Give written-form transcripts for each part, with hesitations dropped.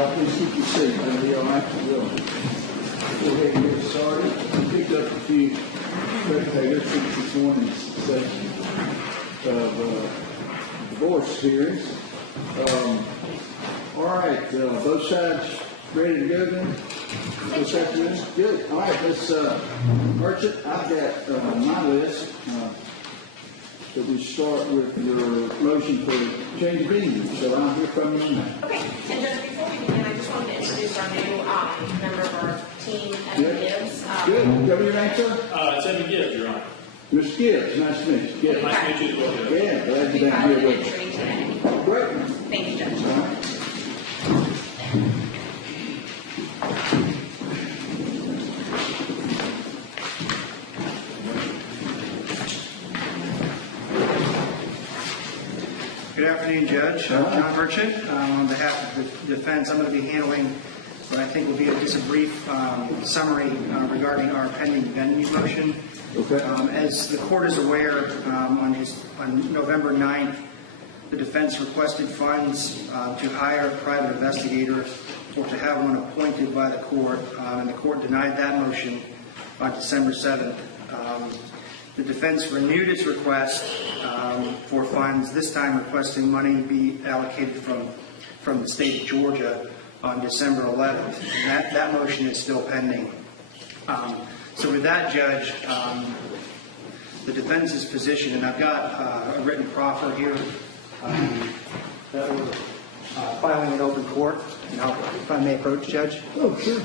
Please keep your seat. That'll be all right. We'll go ahead and get started. We picked up a few spectators since this morning's session of divorce hearings. All right, both sides ready to go then? This afternoon? Good. All right, let's Merchant, I've got my list. So we start with your motion for change of venue. So I'll hear from you on that. Okay, and just before we begin, I just wanted to introduce our new member of our team, Evan Gibbs. Good. Tell me your name, sir? It's Evan Gibbs, Your Honor. Mr. Gibbs, nice to meet you. Gibbs. Nice to meet you as well. Yeah, glad We you're down filed here an with us. entry today. Great. Thank you, Judge. All right. Good afternoon, Judge. John Merchant. On behalf of the defense, I'm going to be handling what I think will be just a brief summary regarding our pending venue motion. Okay. As the court is aware, on November 9th, the defense requested funds to hire a private investigator or to have one appointed by the court, and the court denied that motion on December 7th. The defense renewed its request for funds, this time requesting money be allocated from the state of Georgia on December 11th. And that motion is still pending. So with that, Judge, the defense's position, and I've got a written proffer here that we're filing in open court. And if I may approach, Judge. Oh, sure.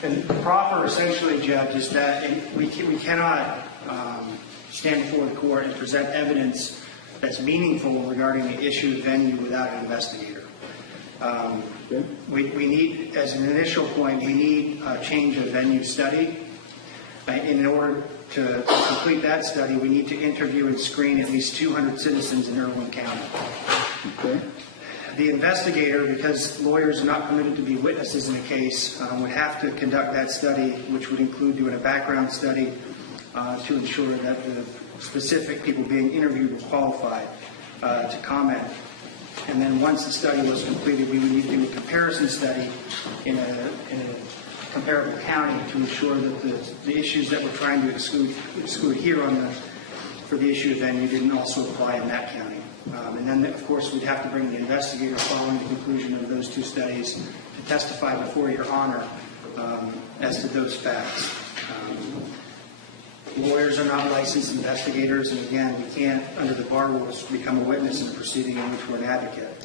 And the proffer essentially, Judge, is that we cannot stand before the court and present evidence that's meaningful regarding the issue of venue without an investigator. We need, as an initial point, we need a change of venue study. In order to complete that study, we need to interview and screen at least 200 citizens in Irwin County. Okay. The investigator, because lawyers are not permitted to be witnesses in a case, would have to conduct that study, which would include doing a background study to ensure that the specific people being interviewed were qualified to comment. And then once the study was completed, we would need to do a comparison study in a comparable county to ensure that the issues that we're trying to exclude here for the issue of venue didn't also apply in that county. And then, of course, we'd have to bring the investigator following the conclusion of those two studies to testify before Your Honor as to those facts. Lawyers are not licensed investigators, and again, we can't, under the bar rules, become a witness in a proceeding in which we're an advocate.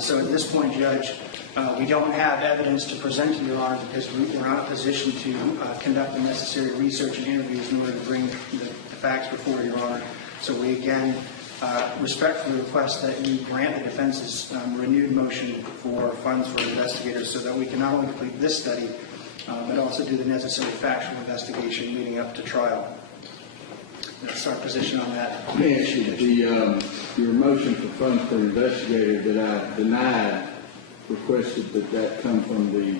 So at this point, Judge, we don't have evidence to present to Your Honor because we're not in a position to conduct the necessary research and interviews in order to bring the facts before Your Honor. So we again respectfully request that you grant the defense's renewed motion for funds for investigators so that we can not only complete this study, but also do the necessary factual investigation leading up to trial. That's our position on that. Let me ask you, your motion for funds for investigator that I denied requested that come from the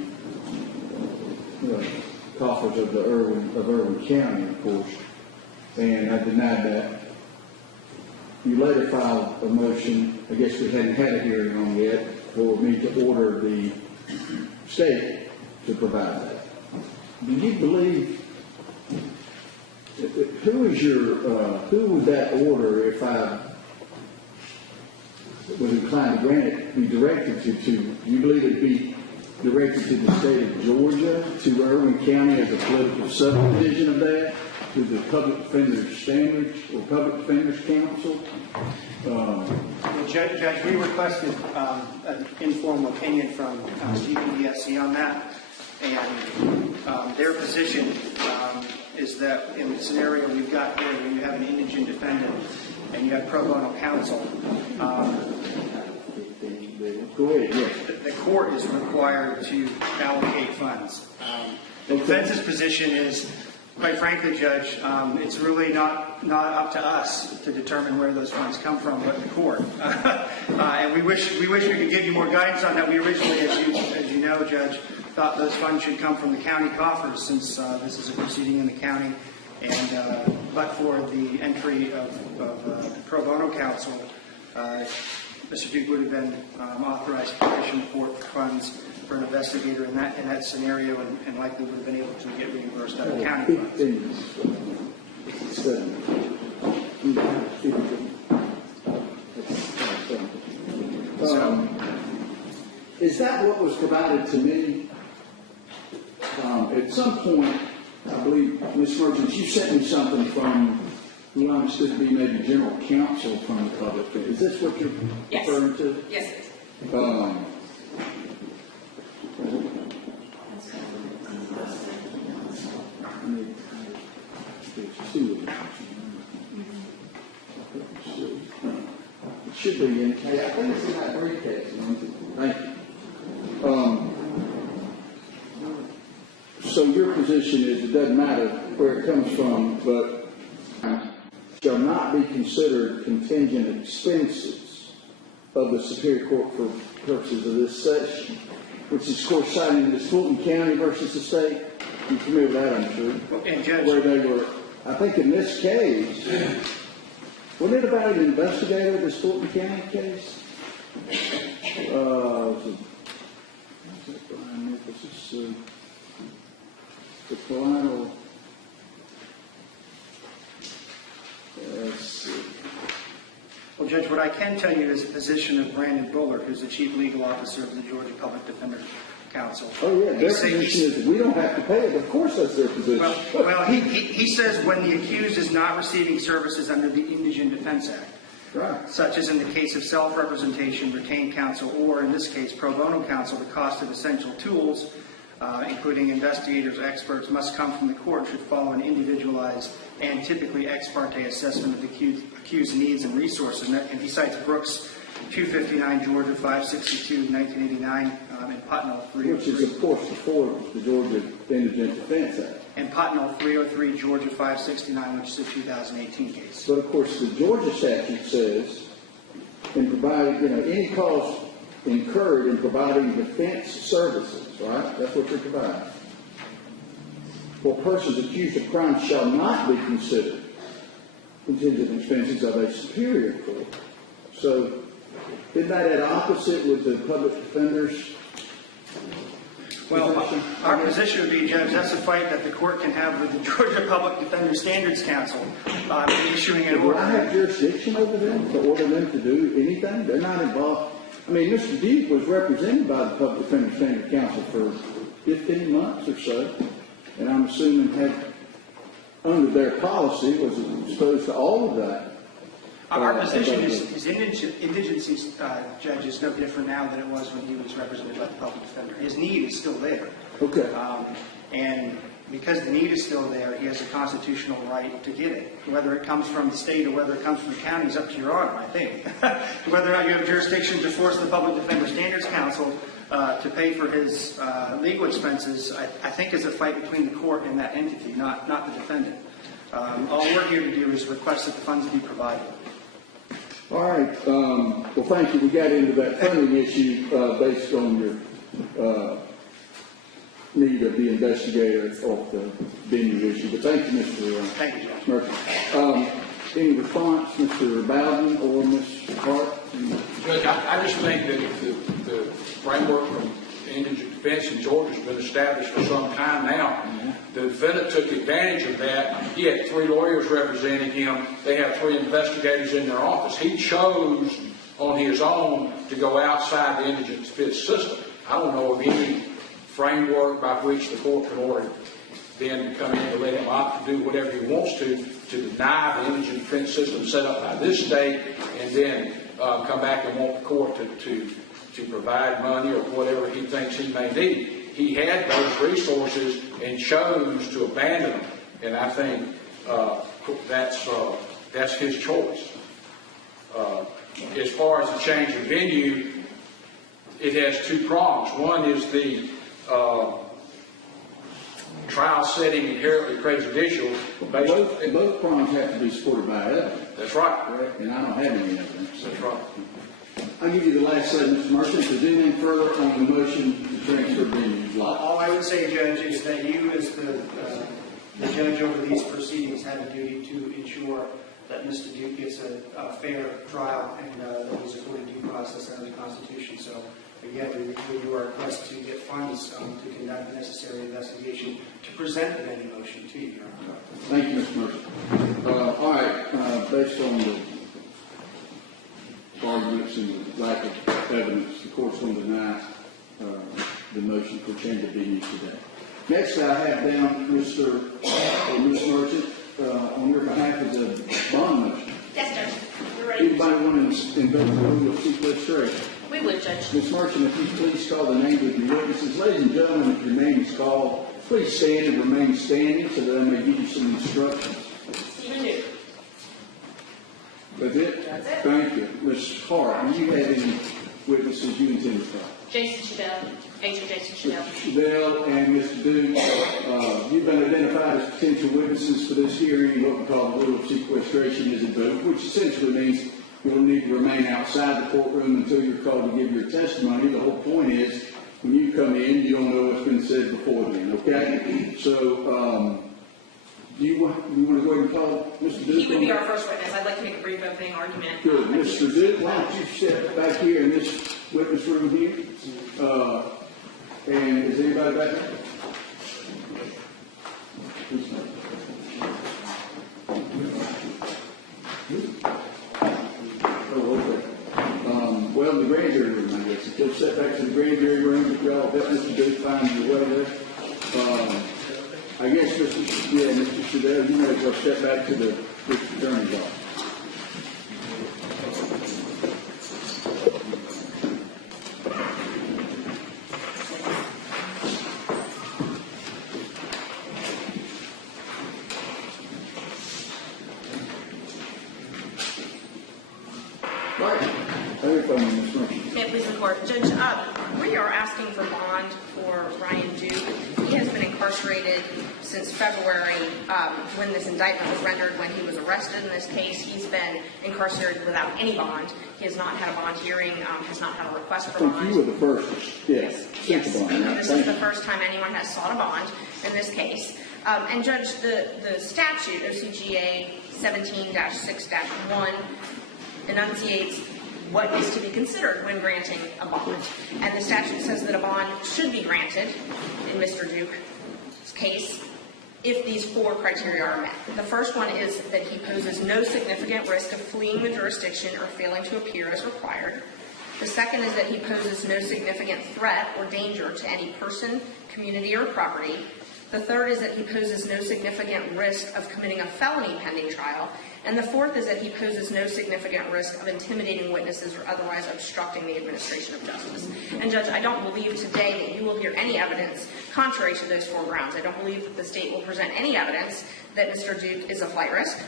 coffers of Irwin County, of course, and I denied that. You later filed a motion, I guess we hadn't had a hearing on yet, for me to order the state to provide that. Do you believe, who would that order, if I was inclined to grant it, be directed to? Do you believe it'd be directed to the state of Georgia, to Irwin County as a political subdivision of that, to the Public Defender's Standards or Public Defender's Council? Well, Judge, we requested an informal opinion from CPDSC on that, and their position is that in the scenario we've got here, when you have an indigent defendant and you have pro bono counsel, Go ahead, yes. the court is required to allocate funds. The defense's position is, quite frankly, Judge, it's really not up to us to determine where those funds come from, but the court. And we wish we could give you more guidance on that. We originally, as you know, Judge, thought those funds should come from the county coffers, since this is a proceeding in the county, And but for the entry of the pro bono counsel, Mr. Duke would have been authorized to petition for funds for an investigator in that scenario, and likely would have been able to get reimbursed out of county funds. Is that what was provided to me? At some point, I believe, Ms. Merchant, you sent me something from who I understood to be maybe general counsel from the public. Is this what you're Yes. referring to? Yes, it is. There's two of them. It should be in, I think it's in that briefcase. Thank you. So your position is it doesn't matter where it comes from, but shall not be considered contingent expenses of the Superior Court for purposes of this session, which is, of course, citing this Fulton County versus the state. You're familiar with that, I'm sure. And Judge, Where they were, I think in this case, wasn't it about an investigator, this Fulton County case? The collateral. Let's see. well, Judge, what I can tell you is the position of Brandon Buller, who's the Chief Legal Officer of the Georgia Public Defender Council. Oh, yeah, their position is we don't have to pay it. Of course that's their position. Well, he says when the accused is not receiving services under the Indigent Defense Act, Right. such as in the case of self-representation, retained counsel, or in this case, pro bono counsel, the cost of essential tools, including investigators or experts, must come from the court, should follow an individualized and typically ex parte assessment of the accused needs and resources. And he cites Brooks 259, Georgia 562, 1989, and Putnell 303. Which is, of course, before the Georgia Indigent Defense Act. And Putnell 303, Georgia 569, which is a 2018 case. But, of course, the Georgia statute says, in providing, any cost incurred in providing defense services, right? That's what you're providing. For persons accused of crime shall not be considered contingent expenses of a superior court. So, isn't that at opposite with the public defenders? Well, our position would be, Judge, that's a fight that the court can have with the Georgia Public Defender Standards Council, issuing an Would I have order. jurisdiction over them to order them to do anything? They're not involved. I mean, Mr. Duke was represented by the Public Defender Standard Council for 15 months or so, and I'm assuming had, under their policy, was exposed to all of that. Our position is indigency, Judge, is no different now than it was when he was represented by the public defender. His need is still there. Okay. And because the need is still there, he has a constitutional right to get it. Whether it comes from the state or whether it comes from the county is up to your honor, I think. Whether or not you have jurisdiction to force the Public Defender Standards Council to pay for his legal expenses, I think is a fight between the court and that entity, not the defendant. All we're here to do is request that the funds be provided. All right. Well, thank you. We got into that funding issue based on your need of the investigator off the venue issue. But thank you, Mr. Thank you, Judge. Murphy. Any response, Mr. Bowden or Ms. Hart? Judge, I just think that the framework from indigent defense in Georgia has been established for some time now. The defendant took advantage of that. He had 3 lawyers representing him. They have 3 investigators in their office. He chose on his own to go outside the indigent defense system. I don't know of any framework by which the court can order then to come in to let him opt to do whatever he wants to deny the indigent defense system set up by this state, and then come back and want the court to provide money or whatever he thinks he may need. He had those resources and chose to abandon them, and I think that's his choice. As far as the change of venue, it has 2 prongs. One is the trial setting inherently prejudicial. Both prongs have to be supported by evidence. That's right. Correct? And I don't have any evidence. That's right. I'll give you the last say, Mr. Merchant. If there's anything further on the motion to transfer venue, All I would say, Judge, is that you, as the The judge over these proceedings had a duty to ensure that Mr. Duke gets a fair trial and that he's afforded due process under the Constitution. So, again, we do our request to get funds to conduct the necessary investigation to present the any motion to you, Your Honor. Thank you, Mr. Mercer. All right, based on the arguments and the lack of evidence, the court's going to deny the motion for change of venue today. Next, I have down Ms. Merchant on your behalf is a bond motion. Yes, Judge. You're ready. Anybody want to invoke the rule of sequestration? We would, Judge. Ms. Merchant, if you please call the names of your witnesses. Ladies and gentlemen, if your name is called, please stand and remain standing so that I may give you some instructions. Stephen Duke. That's it? That's it. Thank you. Ms. Hart, do you have any witnesses you intend to call? Jason Shoudel. Agent Jason Shoudel. Mr. Shoudel and Mr. Duke, you've been identified as potential witnesses for this hearing. What we call the rule of sequestration is invoked, which essentially means you'll need to remain outside the courtroom until you're called to give your testimony. The whole point is, when you come in, you don't know what's been said before then, okay? So, do you want to go ahead and call Mr. Duke? He would be our first witness. I'd like to make a brief opening argument. Good. Mr. Duke, why don't you step back here in this witness room here? And is anybody back there? Oh, okay. Well, the grand jury room, I guess. If you'll step back to the grand jury room, if y'all help Mr. Duke find your way there. I guess, Mr. Shoudel, you may as well step back to the district attorney's office. May it please the court. Judge, we are asking for bond for Ryan Duke. He has been incarcerated since February when this indictment was rendered. When he was arrested in this case, he's been incarcerated without any bond. He has not had a bond hearing, has not had a request for bond. You were the first, yes. Yes. Bond, right? This is the first time anyone has sought a bond in this case. And Judge, the statute, OCGA 17-6-1, enunciates what is to be considered when granting a bond. And the statute says that a bond should be granted in Mr. Duke's case if these four criteria are met. The first one is that he poses no significant risk of fleeing the jurisdiction or failing to appear as required. The second is that he poses no significant threat or danger to any person, community, or property. The third is that he poses no significant risk of committing a felony pending trial. And the fourth is that he poses no significant risk of intimidating witnesses or otherwise obstructing the administration of justice. And Judge, I don't believe today that you will hear any evidence contrary to those four grounds. I don't believe that the state will present any evidence that Mr. Duke is a flight risk,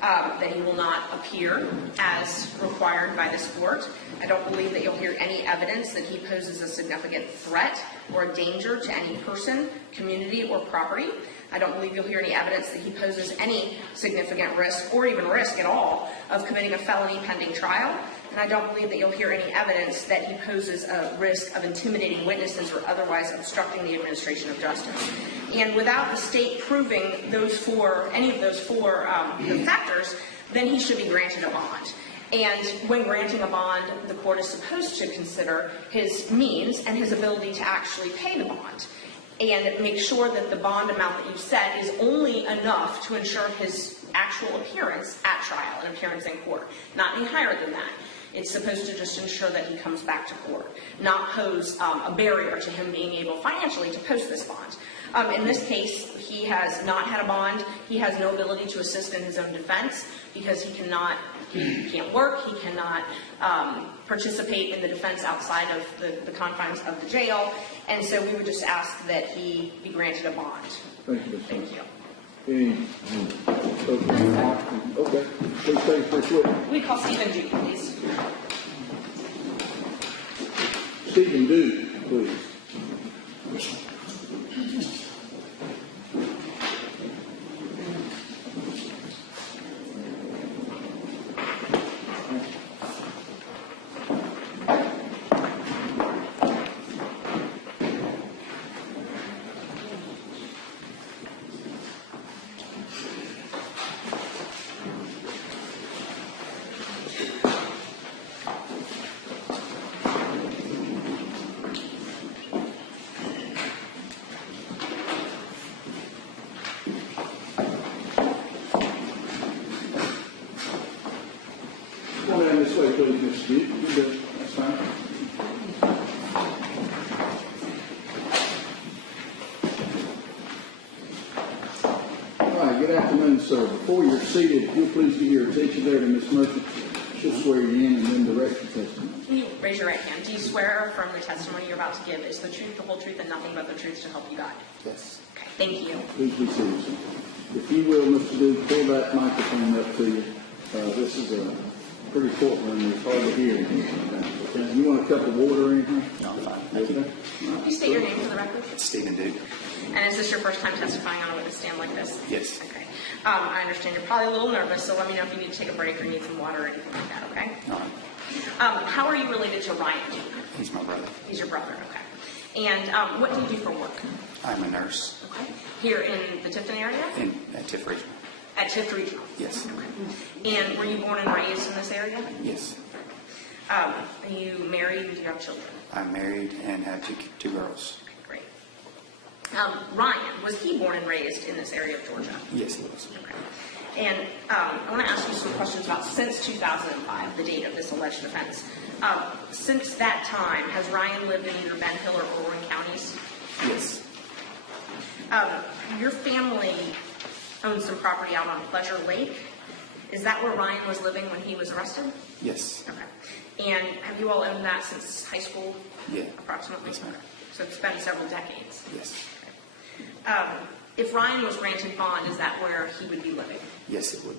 that he will not appear as required by this court. I don't believe that you'll hear any evidence that he poses a significant threat or a danger to any person, community, or property. I don't believe you'll hear any evidence that he poses any significant risk, or even risk at all, of committing a felony pending trial. And I don't believe that you'll hear any evidence that he poses a risk of intimidating witnesses or otherwise obstructing the administration of justice. And without the state proving any of those four factors, then he should be granted a bond. And when granting a bond, the court is supposed to consider his means and his ability to actually pay the bond, and make sure that the bond amount that you've set is only enough to ensure his actual appearance at trial, an appearance in court, not any higher than that. It's supposed to just ensure that he comes back to court, not pose a barrier to him being able financially to post this bond. In this case, he has not had a bond. He has no ability to assist in his own defense because he can't work, he cannot participate in the defense outside of the confines of the jail, and so we would just ask that he be granted a bond. Thank you, Ms. Thank you. Okay. Please take first witness. We call Stephen Duke, please. Stephen Duke, please. Come on down this way, please, Mr. Duke. You're good. That's fine. All right, good afternoon, sir. Before you're seated, if you'll please give your attention there to Ms. Murphy. She'll swear you in and then direct your testimony. Can you raise your right hand? Do you swear affirm the testimony you're about to give is the truth, the whole truth, and nothing but the truth to help you God? Yes. Okay, thank you. Please be seated, sir. If you will, Mr. Duke, pull that microphone up to you. This is a pretty courtroom. It's hard to hear. Okay. You want a cup of water or anything? No, I'm fine. Thank you. Can you state your name for the record? Stephen Duke. And is this your first time testifying on a witness stand like this? Yes. Okay. I understand you're probably a little nervous, so let me know if you need to take a break or need some water or anything like that, okay? No, How are you related to Ryan? he's my brother. He's your brother, okay. And what do you do for work? I'm a nurse Okay. Here in the Tifton area? at Tiff Regional. At Tift Regional? Yes. And were you born and raised in this area? Yes. Are you married? Do you have children? I'm married and have two girls. Okay, great. Ryan, was he born and raised in this area of Georgia? Yes, he was. Okay. And I want to ask you some questions about since 2005, the date of this alleged offense. Since that time, has Ryan lived in either Ben Hill or Irwin counties? Yes. Your family owns some property out on Pleasure Lake. Is that where Ryan was living when he was arrested? Yes. Okay. And have you all owned that since high school? Yeah. Approximately? Yes, ma'am. So it's been several decades. Yes. If Ryan was granted bond, is that where he would be living? Yes, it would.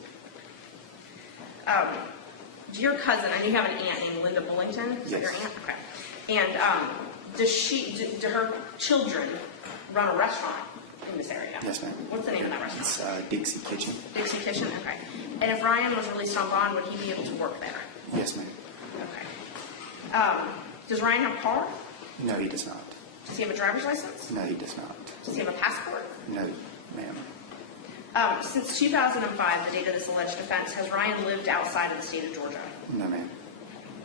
Your cousin, and you have an aunt named Linda Bullington? Is that your Yes. aunt? Okay. And do her children run a restaurant in this area? Yes, ma'am. What's the name of that restaurant? It's Dixie Kitchen. Dixie Kitchen? Okay. And if Ryan was released on bond, would he be able to work there? Yes, ma'am. Okay. Does Ryan have a car? No, he does not. Does he have a driver's license? No, he does not. Does he have a passport? No, ma'am. Since 2005, the date of this alleged offense, has Ryan lived outside of the state of Georgia? No, ma'am.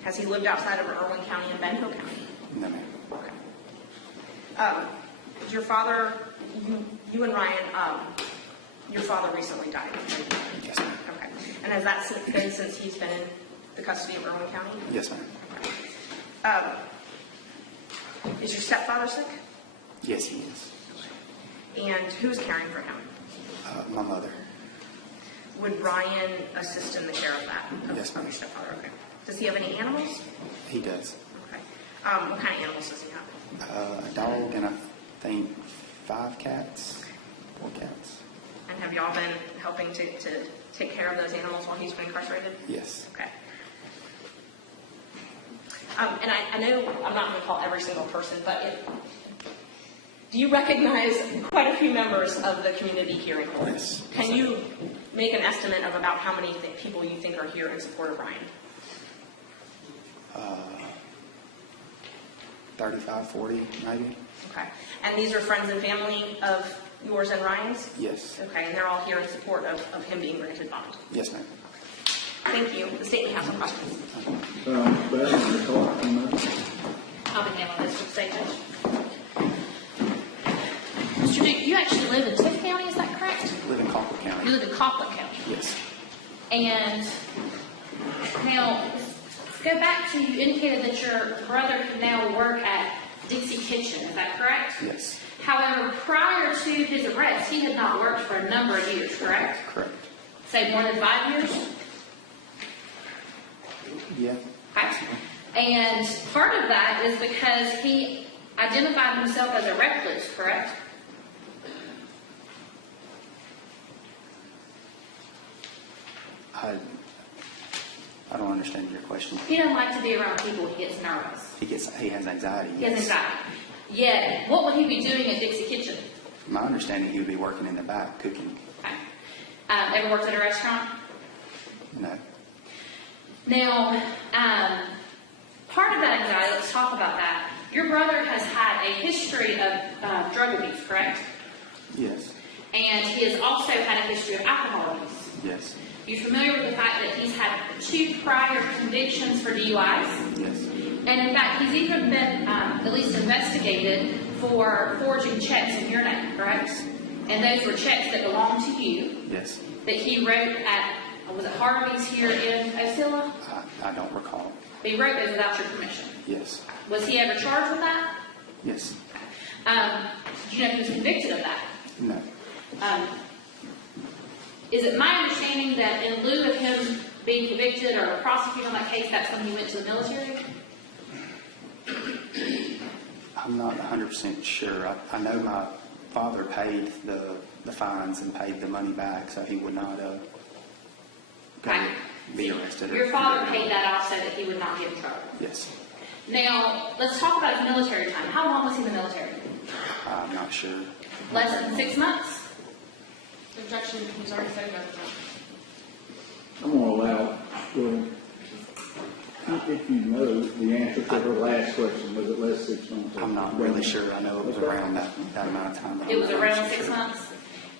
Has he lived outside of Irwin County and Ben Hill County? No, ma'am. Okay. Your father, you and Ryan, your father recently died? Yes, ma'am. Okay. And has that been since he's been in the custody of Irwin County? Yes, ma'am. Is your stepfather sick? Yes, he is. And who's caring for him? My mother. Would Ryan assist in the care of that? Yes, ma'am. Of your stepfather, okay. Does he have any animals? He does. Okay. What kind of animals does he have? A dog and I think 5 cats. 4 cats. And have y'all been helping to take care of those animals while he's been incarcerated? Yes. Okay. And I know I'm not going to call every single person, but do you recognize quite a few members of the community here in Florida? Yes. Can you make an estimate of about how many people you think are here in support of Ryan? 35, 40, maybe? Okay. And these are friends and family of yours and Ryan's? Yes. Okay, and they're all here in support of him being granted bond? Yes, ma'am. Thank you. The state may have some questions. Beth, the clock on that. I'll be handling this with Sage. Mr. Duke, you actually live in Tift County, is that correct? I live in Colquitt You County. live in Copley County. Yes. And now, let's go back to, you indicated that your brother can now work at Dixie Kitchen, is that correct? Yes. However, prior to his arrest, he had not worked for a number of years, correct? Correct. Say more than 5 years? Yeah. Okay. And part of that is because he identified himself as a recluse, correct? I don't understand your question. He doesn't like to be around people. He gets nervous. He has anxiety. He has Yes. anxiety. Yet, what would he be doing at Dixie Kitchen? My understanding, he would be working in the back cooking. Okay. Ever worked at a restaurant? No. Now, part of that anxiety, let's talk about that. Your brother has had a history of drug abuse, correct? Yes. And he has also had a history of alcohol abuse. Yes. Are you familiar with the fact that he's had 2 2 prior convictions for DUIs. Yes. And in fact, he's even been at least investigated for forging checks in your name, correct? And those were checks that belonged to you, Yes. that he wrote at, was it Harvey's here in Osceola? I don't recall. But he wrote those without your permission. Yes. Was he ever charged with that? Yes. Do you know if he was convicted of that? No. Is it my understanding that in lieu of him being convicted or prosecuted on that case, that's when he went to the military? I'm not 100% sure. I know my father paid the fines and paid the money back, so he would not Right. be arrested. Your father paid that off so that he would not get in trouble. Yes. Now, let's talk about his military time. How long was he in the military? I'm not sure. Less than 6 months? Objection, he's already said about that. I'm gonna allow, well, if you know the answer to her last question, was it less 6 months? I'm not really sure. I know it was around that amount of time. but It I'm was not around sure. 6 months?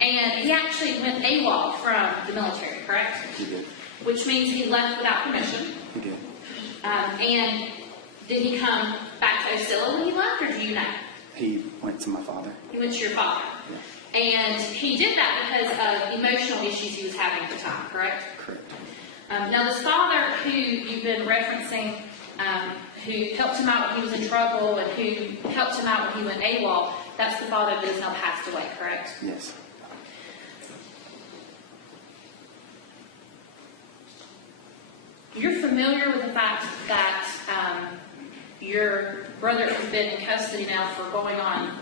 And he actually went AWOL from the military, correct? He did. Which means he left without permission. He did. And did he come back to Osceola when he left, or do you know? He went to my father. He went to your father. And he did that because of emotional issues he was having at the time, correct? Correct. Now, this father who you've been referencing, who helped him out when he was in trouble and who helped him out when he went AWOL, that's the father that has now passed away, correct? Yes. You're familiar with the fact that your brother has been in custody now for going on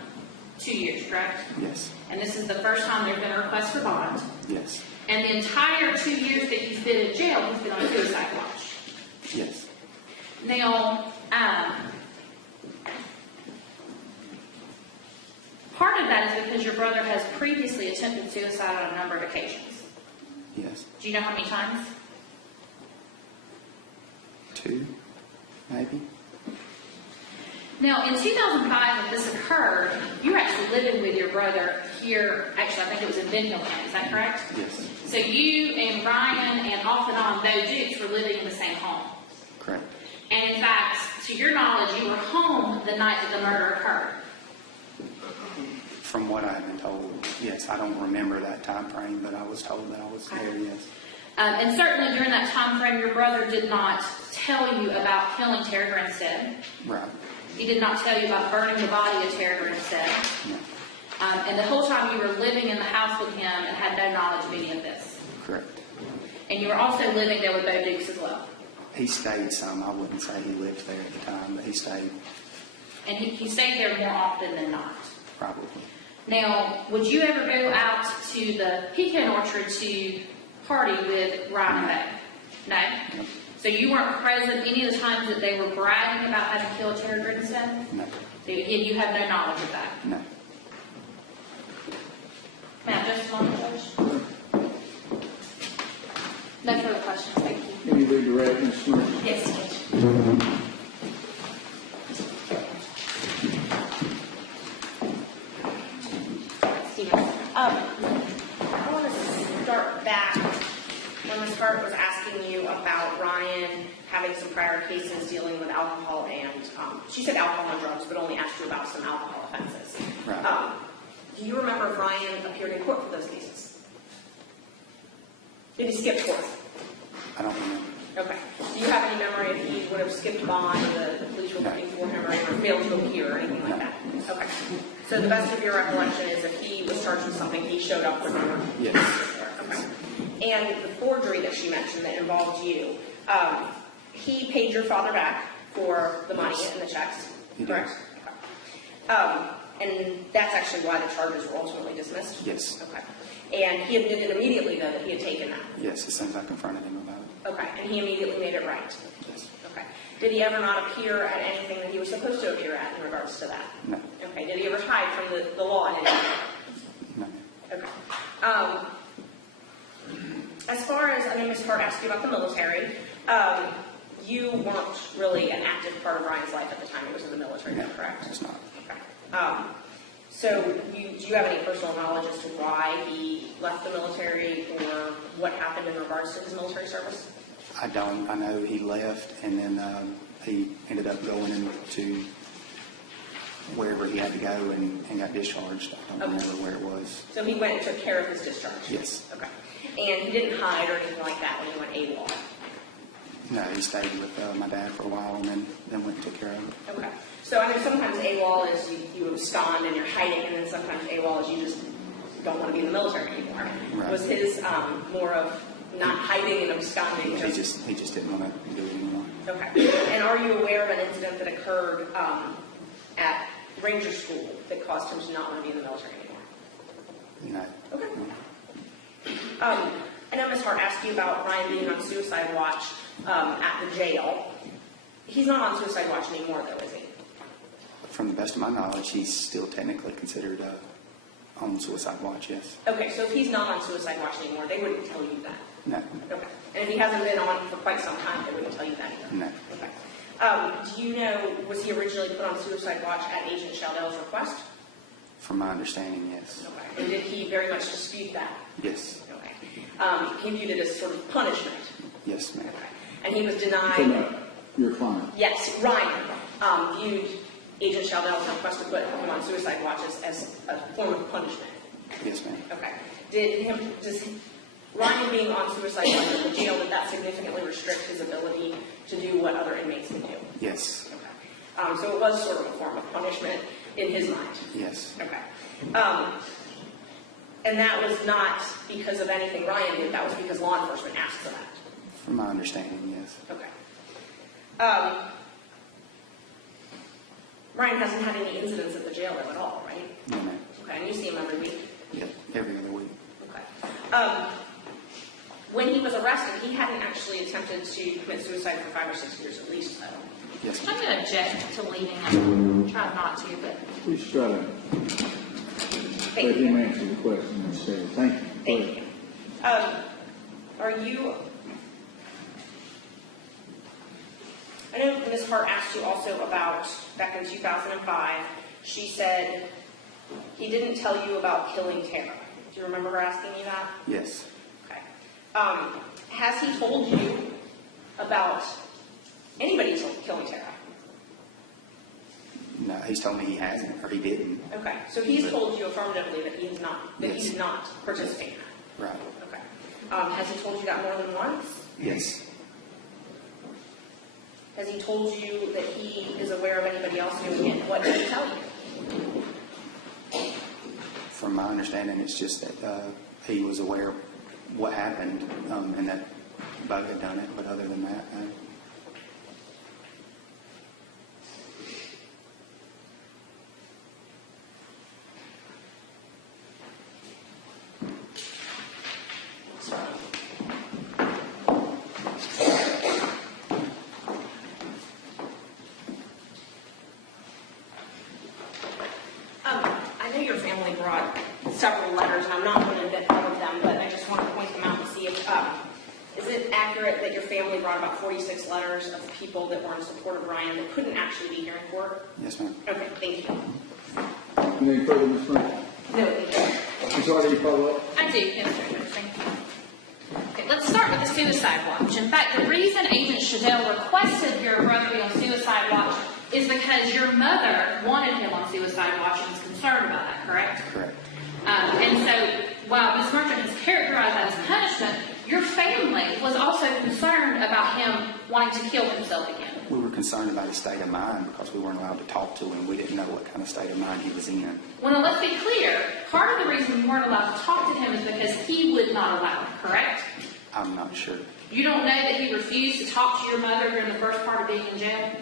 2 years, correct? Yes. And this is the first time there's been a request for bond. Yes. And the entire 2 years that he's been in jail, he's been on suicide watch. Yes. Now, part of that is because your brother has previously attempted suicide on a number of occasions. Yes. Do you know how many times? 2, maybe. Now, in 2005, when this occurred, you were actually living with your brother here. Actually, I think it was in Ben Hill County. Is that correct? Yes. So you and Ryan and off and on, Bo Dukes were living in the same home. Correct. And in fact, to your knowledge, you were home the night that the murder occurred. From what I've been told, yes. I don't remember that time frame, but I was told that I was there, yes. And certainly during that time frame, your brother did not tell you about killing Tara Grinstead. Right. He did not tell you about burning the body of Tara Grinstead. No. And the whole time you were living in the house with him and had no knowledge of any of this. Correct. And you were also living there with Bo Dukes as well. He stayed some. I wouldn't say he lived there at the time, but he stayed And he stayed there more often than not. probably. Now, would you ever go out to the pecan orchard to party with Ryan and Bo? No? No. So you weren't present any of the times that they were bragging about having killed Tara Grinstead? No. So you have no knowledge of that? No. May I just one Judge? No further questions, thank you. Can you redirect, Ms. Smith? Yes, Judge. Stephen, I want to start back when Ms. Hart was asking you about Ryan having some prior cases dealing with alcohol and, she said alcohol and drugs, but only asked you about some alcohol offenses. Right. Do you remember if Ryan appeared in court for those cases? Did he skip court? I don't remember. Okay. Do you have any memory if he would have skipped bond, the police were looking for him, or ever failed to appear, or anything like that? Okay. So the best of your recollection is if he was charged with something, he showed up with her? Yes. Okay. And the forgery that she mentioned that involved you, he paid your father back for the money and the checks, He did. correct? Okay. And that's actually why the charges were ultimately dismissed? Yes. Okay. And he admitted immediately, though, that he had taken that? Yes, as soon as I confronted him about it. Okay, and he immediately made it right? Yes. Okay. Did he ever not appear at anything that he was supposed to appear at in regards to that? No. Okay, did he ever hide from the law in any way? No. Okay. As far as, I know Ms. Hart asked you about the military, you weren't really an active part of Ryan's life at the time he was in the military, No, correct? it's not. Okay. So do you have any personal knowledge as to why he left the military or what happened in regards to his military service? I don't. I know he left, and then he ended up going into wherever he had to go and got discharged. I don't remember where it was. So he went and took care of his discharge? Yes. Okay. And he didn't hide or anything like that when he went AWOL? No, he stayed with my dad for a while and then went and took care of him. Okay. So I mean, sometimes AWOL is you abscond and you're hiding, and then sometimes AWOL is you just don't want to be in the military anymore. Right. Was his more of not hiding and absconding? He just didn't want to do it anymore. Okay. And are you aware of an incident that occurred at Ranger School that caused him to not want to be in the military anymore? No. Okay. I know Ms. Hart asked you about Ryan being on suicide watch at the jail. He's not on suicide watch anymore, though, is he? From the best of my knowledge, he's still technically considered on suicide watch, yes. Okay, so if he's not on suicide watch anymore, they wouldn't tell you that? No. Okay. And if he hasn't been on for quite some time, they wouldn't tell you that either? No. Okay. Do you know, was he originally put on suicide watch at Agent Shoudel's request? From my understanding, yes. Okay. And did he very much dispute that? Yes. Okay. He viewed it as sort of punishment? Yes, ma'am. Okay. And he was denied? From your client. Yes, Ryan viewed Agent Shoudel's request to put him on suicide watch as a form of punishment? Yes, ma'am. Okay. Does Ryan being on suicide watch at the jail, did that significantly restrict his ability to do what other inmates can do? Yes. Okay. So it was sort of a form of punishment in his mind? Yes. Okay. And that was not because of anything Ryan did, that was because law enforcement asked for that? From my understanding, yes. Okay. Ryan hasn't had any incidents at the jail though at all, right? No, ma'am. Okay, and you see him every week? Yep, every other week. Okay. When he was arrested, he hadn't actually attempted to commit suicide for 5 or 6 years at least, though. Yes, I'm ma'am. going to object to leaving him. Try not to, but Please try to Thank let you. him answer the question instead. Thank you. Thank you. Are you... I know Ms. Hart asked you also about, back in 2005, she said he didn't tell you about killing Tara. Do you remember her asking you that? Yes. Okay. Has he told you about anybody killing Tara? No, he's told me he hasn't, or he didn't. Okay. So he's told you affirmatively that he has not, that he Yes. did not participate in that? Right. Okay. Has he told you that more than once? Yes. Has he told you that he is aware of anybody else doing it? What did he tell you? From my understanding, it's just that he was aware of what happened and that Bug had done it, but other than that, no. I know your family brought several letters, and I'm not going to admit all of them, but I just want to point them out and see if, is it accurate that your family brought about 46 letters of people that were in support of Ryan that couldn't actually be here in court? Yes, ma'am. Okay, thank you. Any further, Ms. Frank? No, thank you. Ms. Hart, any follow-up? I do, yes, sir. Thank you. Okay, let's start with the suicide watch. In fact, the reason Agent Shoudel requested your brother be on suicide watch is because your mother wanted him on suicide watch and was concerned about that, correct? Correct. And so, while Ms. Merchant has characterized that as punishment, your family was also concerned about him wanting to kill himself again. We were concerned about his state of mind because we weren't allowed to talk to him. We didn't know what kind of state of mind he was in. Well, now let's be clear. Part of the reason you weren't allowed to talk to him is because he would not allow it, correct? I'm not sure. You don't know that he refused to talk to your mother during the first part of being in jail?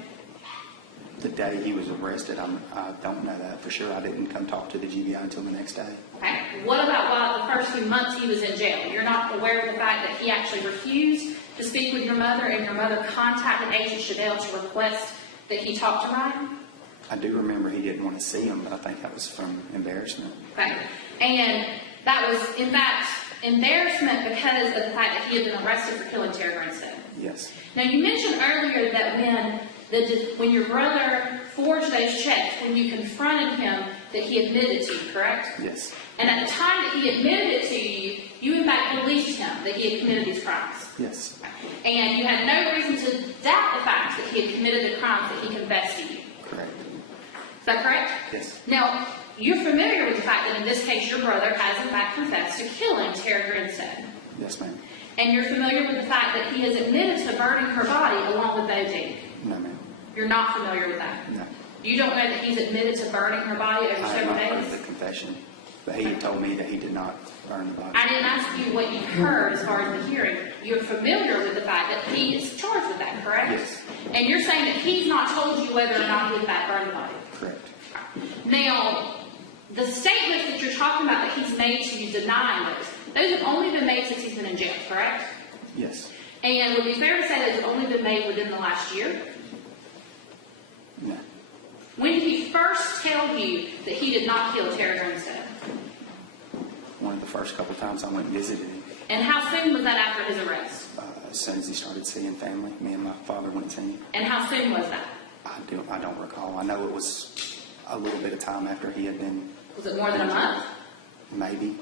The day he was arrested, I don't know that for sure. I didn't come talk to the GBI until the next day. Okay. What about while the first few months he was in jail? You're not aware of the fact that he actually refused to speak with your mother and your mother contacted Agent Shoudel to request that he talk to Ryan? I do remember he didn't want to see him, but I think that was from embarrassment. Okay. And that was, in fact, embarrassment because of the fact that he had been arrested for killing Tara Grinstead. Yes. Now, you mentioned earlier that when your brother forged those checks, when you confronted him, that he admitted to you, correct? Yes. And at the time that he admitted it to you, You in fact believed him that he had committed these crimes. Yes, And you had no reason to doubt the fact that he had committed the crimes that he confessed to you. correct. Is that correct? Yes, Now, you're familiar with the fact that in this case your brother has in fact confessed to killing Tara Grinstead. yes, ma'am. And you're familiar with the fact that he has admitted to burning her body along with Bo Dean. No, ma'am. You're not familiar with that? No. You don't know that he's admitted to burning her body over I have several not heard days? the confession, but he had told me that he did not burn the body. I didn't ask you what you heard as far as the hearing. You're familiar with the fact that he is charged with that, correct? Yes. And you're saying that he's not told you whether or not he in fact burned the body? Correct. Now, the statements that you're talking about that he's made to you denying those have only been made since he's been in jail, correct? Yes. And would it be fair to say those have only been made within the last year? No. When did he first tell you that he did not kill Tara Grinstead? One of the first couple times I went and visited him, And how soon was that after his arrest? as soon as he started seeing family, me and my father went to him. And how soon was that? I don't recall. I know it was a little bit of time after he had been, Was it more than a month? maybe.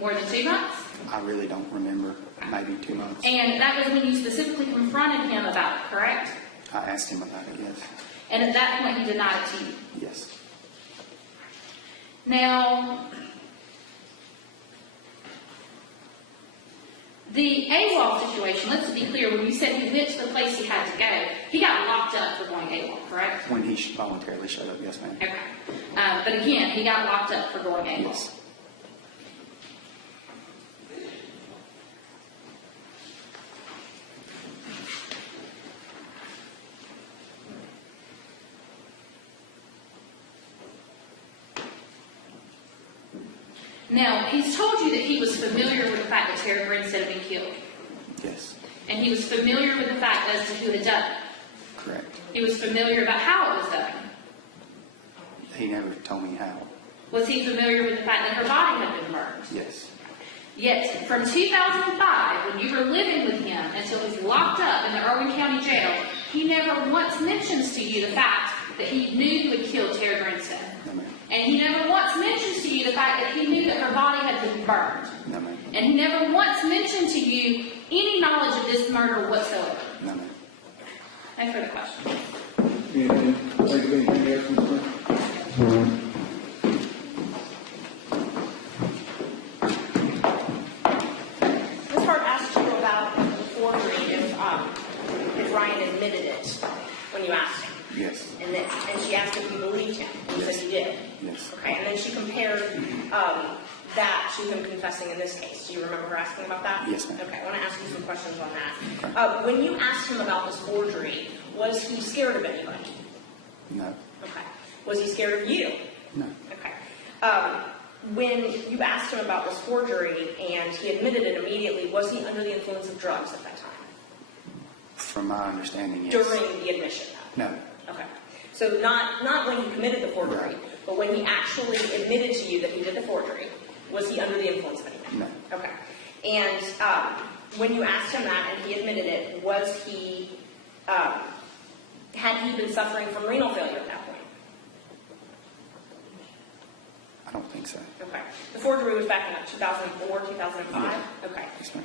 More than 2 months? I really don't remember. Maybe 2 months. And that was when you specifically confronted him about it, correct? I asked him about it, yes. And at that point, he denied it to you. Yes. Now, the AWOL situation, let's be clear, when you said he went to the place he had to go, he got locked up for going AWOL, correct? When he voluntarily showed up, yes, ma'am. Okay. But again, he got locked up for going AWOL. Yes. Now, he's told you that he was familiar with the fact that Tara Grinstead had been killed. Yes. And he was familiar with the fact as to who had done it. Correct. He was familiar about how it was done. He never told me how. Was he familiar with the fact that her body had been burned? Yes. Yet, from 2005, when you were living with him until he's locked up in the Irwin County Jail, he never once mentions to you the fact that he knew you had killed Tara Grinstead. No, ma'am. And he never once mentions to you the fact that he knew that her body had been burned. No, ma'am. And he never once mentioned to you any knowledge of this murder whatsoever. No, ma'am. No further questions. Anything, think of anything else, Mr. Smith? Ms. Hart asked you about the forgery, if Ryan admitted it when you asked him. Yes. And she asked if you believed him. You said you did. Yes. Okay, and then she compared that to him confessing in this case. Do you remember her asking about that? Yes, ma'am. Okay, I want to ask you some questions on that. Okay. When you asked him about this forgery, was he scared of anybody? No. Okay. Was he scared of you? No. Okay. When you asked him about this forgery and he admitted it immediately, was he under the influence of drugs at that time? From my understanding, yes. During the admission? No. Okay. So not when he committed the forgery, Right. but when he actually admitted to you that he did the forgery, was he under the influence of anything? No. Okay. And when you asked him that and he admitted it, was he, had he been suffering from renal failure at that point? I don't think so. Okay. The forgery was back in like 2004, 2005? Yeah. Okay. Yes, ma'am.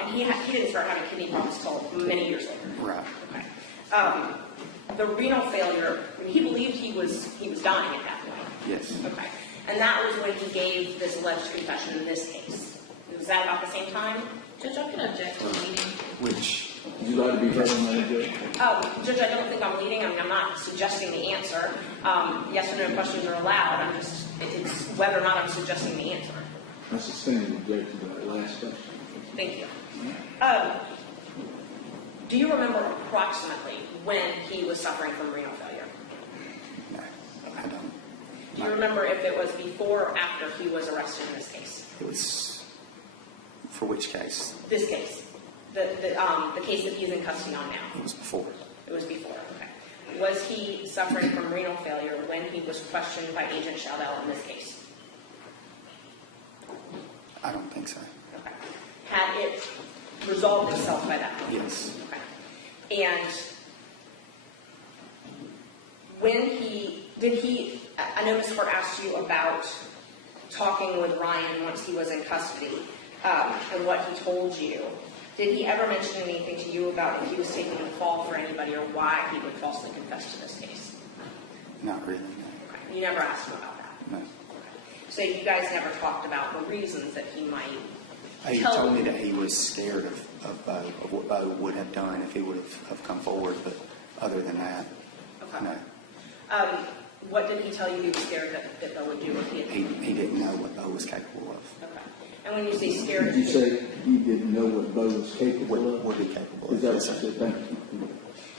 And he didn't start having kidney problems until many years later. Right. Okay. The renal failure, I mean, he believed he was dying at that point. Yes. Okay. And that was when he gave this alleged confession in this case. Was that about the same time? Judge, I can object to the meeting. Which, Would you like to be heard on that, Judge? Judge, I don't think I'm leading. I mean, I'm not suggesting the answer. Yes or no questions are allowed. It's whether or not I'm suggesting the answer. I suspend the objection to that last question. Thank you. Do you remember approximately when he was suffering from renal failure? no, I don't. Do you remember if it was before or after he was arrested in this case? It was, for which case? This case. The case that he's in custody on now. It was before. It was before, okay. Was he suffering from renal failure when he was questioned by Agent Shoudel in this case? I don't think so. Okay. Had it resolved itself by that point? Yes. Okay. And when I know Ms. Hart asked you about talking with Ryan once he was in custody. and what he told you, did he ever mention anything to you about if he was taking the fall for anybody or why he would falsely confess to this case? Not really, Okay. You never asked him about that? no. No. So you guys never talked about the reasons that he might He tell told me you? that he was scared of Bo, of what Bo would have done if he would have come forward, but other than that, Okay. no. What did he tell you he was scared that Bo would do if he had? He didn't know what Bo was capable of, Okay. And when you say scared, Did you say he didn't know what Bo was capable of? what he capable of. Is that what Yes, you sir. said? Thank you.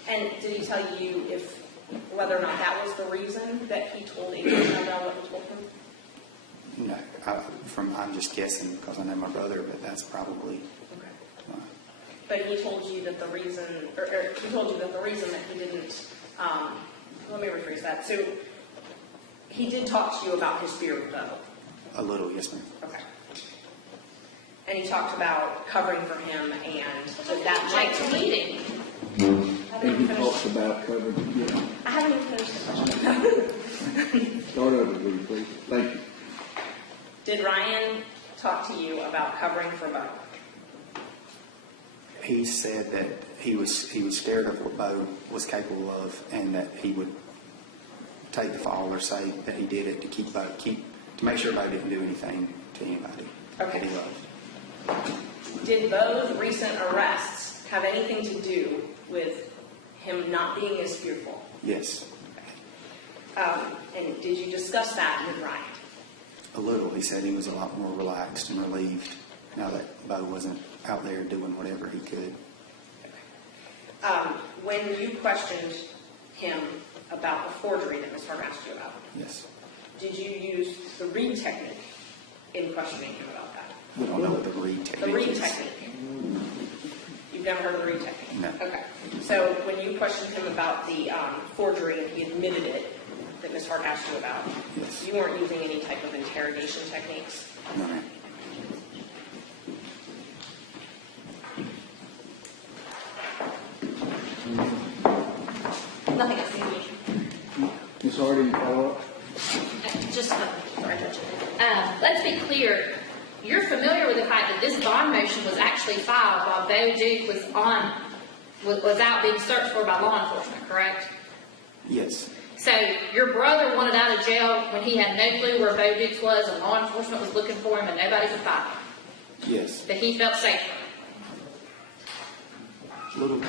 and did he tell you whether or not that was the reason that he told Agent Shoudel what he told him? No, I'm just guessing because I know my brother, but that's probably, Okay. But he told you that the reason, or he told you that the reason that he didn't, let me rephrase that. So he did talk to you about his fear of Bo. a little, yes, ma'am. Okay. And he talked about covering for him and that might Object to leading. And he talked about covering, yeah. I haven't even finished the question. Start over, will you, please? Thank you. Did Ryan talk to you about covering for Bo? He said that he was scared of what Bo was capable of, and that he would take the fall or say that he did it to to make sure Bo didn't do anything to anybody Okay. that he loved. Did Bo's recent arrests have anything to do with him not being as fearful? Yes, And did you discuss that with Ryan? a little. He said he was a lot more relaxed and relieved now that Bo wasn't out there doing whatever he could. When you questioned him about the forgery that Ms. Hart asked you about, Yes. did you use the read technique in questioning him about that? We don't know what the read technique The read is. technique. You've never heard of the read technique? No. Okay. So when you questioned him about the forgery and he admitted it, that Ms. Hart asked you about, Yes. you weren't using any type of interrogation techniques? No, ma'am. Nothing else you need? Ms. Hardy, any follow-up? Just, sorry, Judge. Let's be clear. You're familiar with the fact that this bond motion was actually filed while Bo Duke was out being searched for by law enforcement, correct? Yes. So your brother wanted out of jail when he had no clue where Bo Dukes was and law enforcement was looking for him and nobody could find him. Yes. But he felt safer. Little.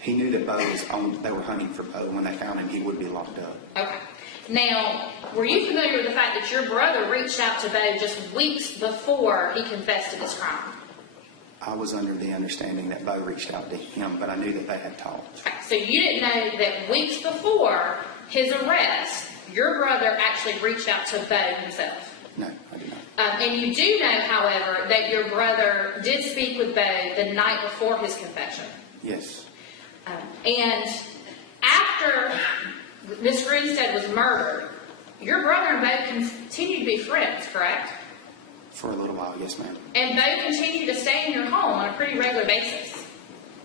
He knew that Bo was on. They were hunting for Bo. When they found him, he would be locked up. Okay. Now, were you familiar with the fact that your brother reached out to Bo just weeks before he confessed to this crime? I was under the understanding that Bo reached out to him, but I knew that they had talked. Okay, so you didn't know that weeks before his arrest, your brother actually reached out to Bo himself? No, I did not. And you do know, however, that your brother did speak with Bo the night before his confession. Yes. And after Miss Grinstead was murdered, your brother and Bo continued to be friends, correct? For a little while, yes, ma'am. And Bo continued to stay in your home on a pretty regular basis.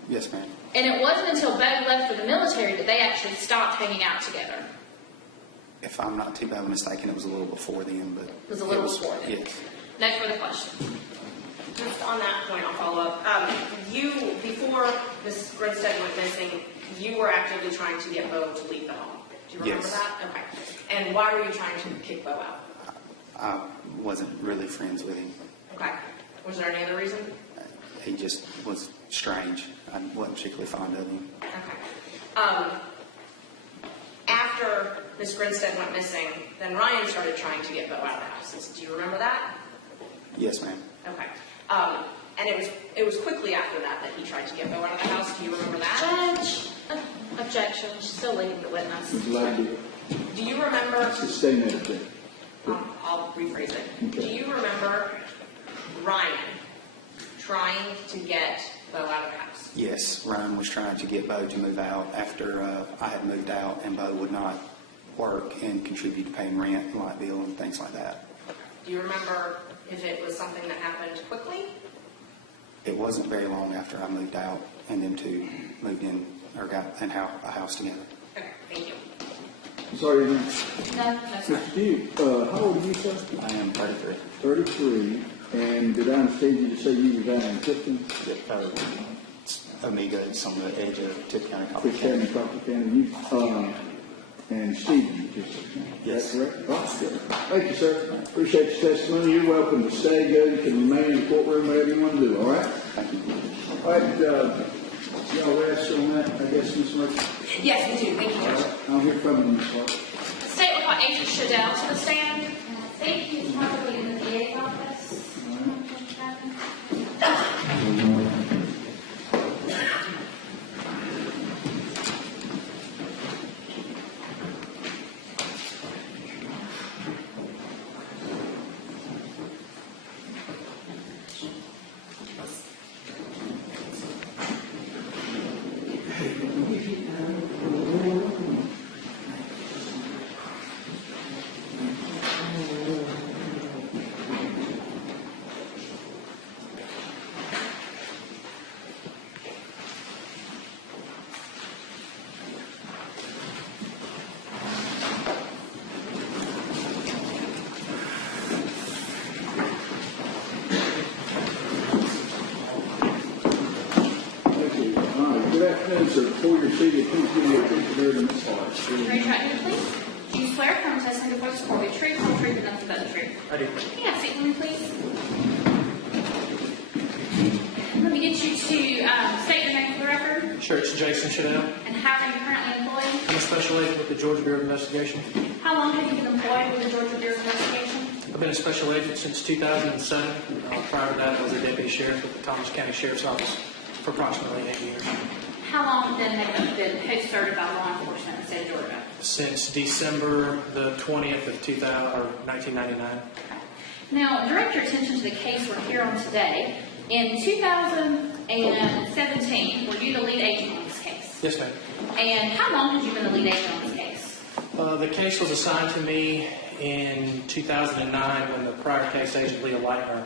Yes, ma'am. And it wasn't until Bo left for the military that they actually stopped hanging out together. If I'm not too bad mistaken, it was a little before then, but It was a little before then. Yes. No further questions. Just on that point, I'll follow up. Before Ms. Grinstead went missing, you were actively trying to get Bo to leave the home. Do you remember Yes. that? Okay. And why were you trying to kick Bo out? I wasn't really friends with him. Okay. Was there any other reason? He just was strange. I wasn't particularly fond of him. Okay. After Ms. Grinstead went missing, then Ryan started trying to get Bo out of the house. Do you remember that? Yes, ma'am. Okay. And it was quickly after that that he tried to get Bo out of the house. Do you remember that? Judge, objection. She's still leading the witness. Would you like to Do you remember? sustain that objection? I'll rephrase it. Do you remember Ryan trying to get Bo out of the house? Yes, Ryan was trying to get Bo to move out after I had moved out, and Bo would not work and contribute to paying rent, light bill, and things like that. Do you remember if it was something that happened quickly? It wasn't very long after I moved out, and them two moved in or got a house together. Okay, thank you. Sorry, No, no, sir. Mr. Duke, how old are you, sir? I am 33. 33. And did I understand you to say you were down in Clifton? Omega, on the edge of Tipp County, Coffee Tipp County. County, Coffee County, you, and Stephen, is Yes. that correct? Oh, good. Thank you, sir. Appreciate your testimony. You're welcome to stay, go, you can remain in the courtroom, whatever you want to do, all right? All right, y'all rest on that, I guess, Ms. Murphy. Yes, we do. Thank you, Judge. I'll hear from you, Ms. Clark. State will call Agent Shoudel to the stand. I think he's probably in the DA's office. Thank you. All right, good afternoon, sir. Before you're seated, please give me a quick word in Ms. Clark. Raise your right hand, please. Do you swear affirm testimony before this court will be true, whole truth, and nothing but the truth? I do. Can you have a seat for me, please? Let me get you to state your name for the record. Sure, it's Jason Shoudel. And how are you currently employed? I'm a special agent with the Georgia Bureau of Investigation. How long have you been employed with the Georgia Bureau of Investigation? I've been a special agent since 2007. Prior to that, I was a deputy sheriff with the Thomas County Sheriff's Office for approximately 8 years. How long then have you been post-certified law enforcement in the state of Georgia? Since December the 20th of 1999. Now, direct your attention to the case we're here on today. In 2017, were you the lead agent on this case? Yes, ma'am. And how long have you been the lead agent on this case? The case was assigned to me in 2009 when the prior case agent, Leah Leitner,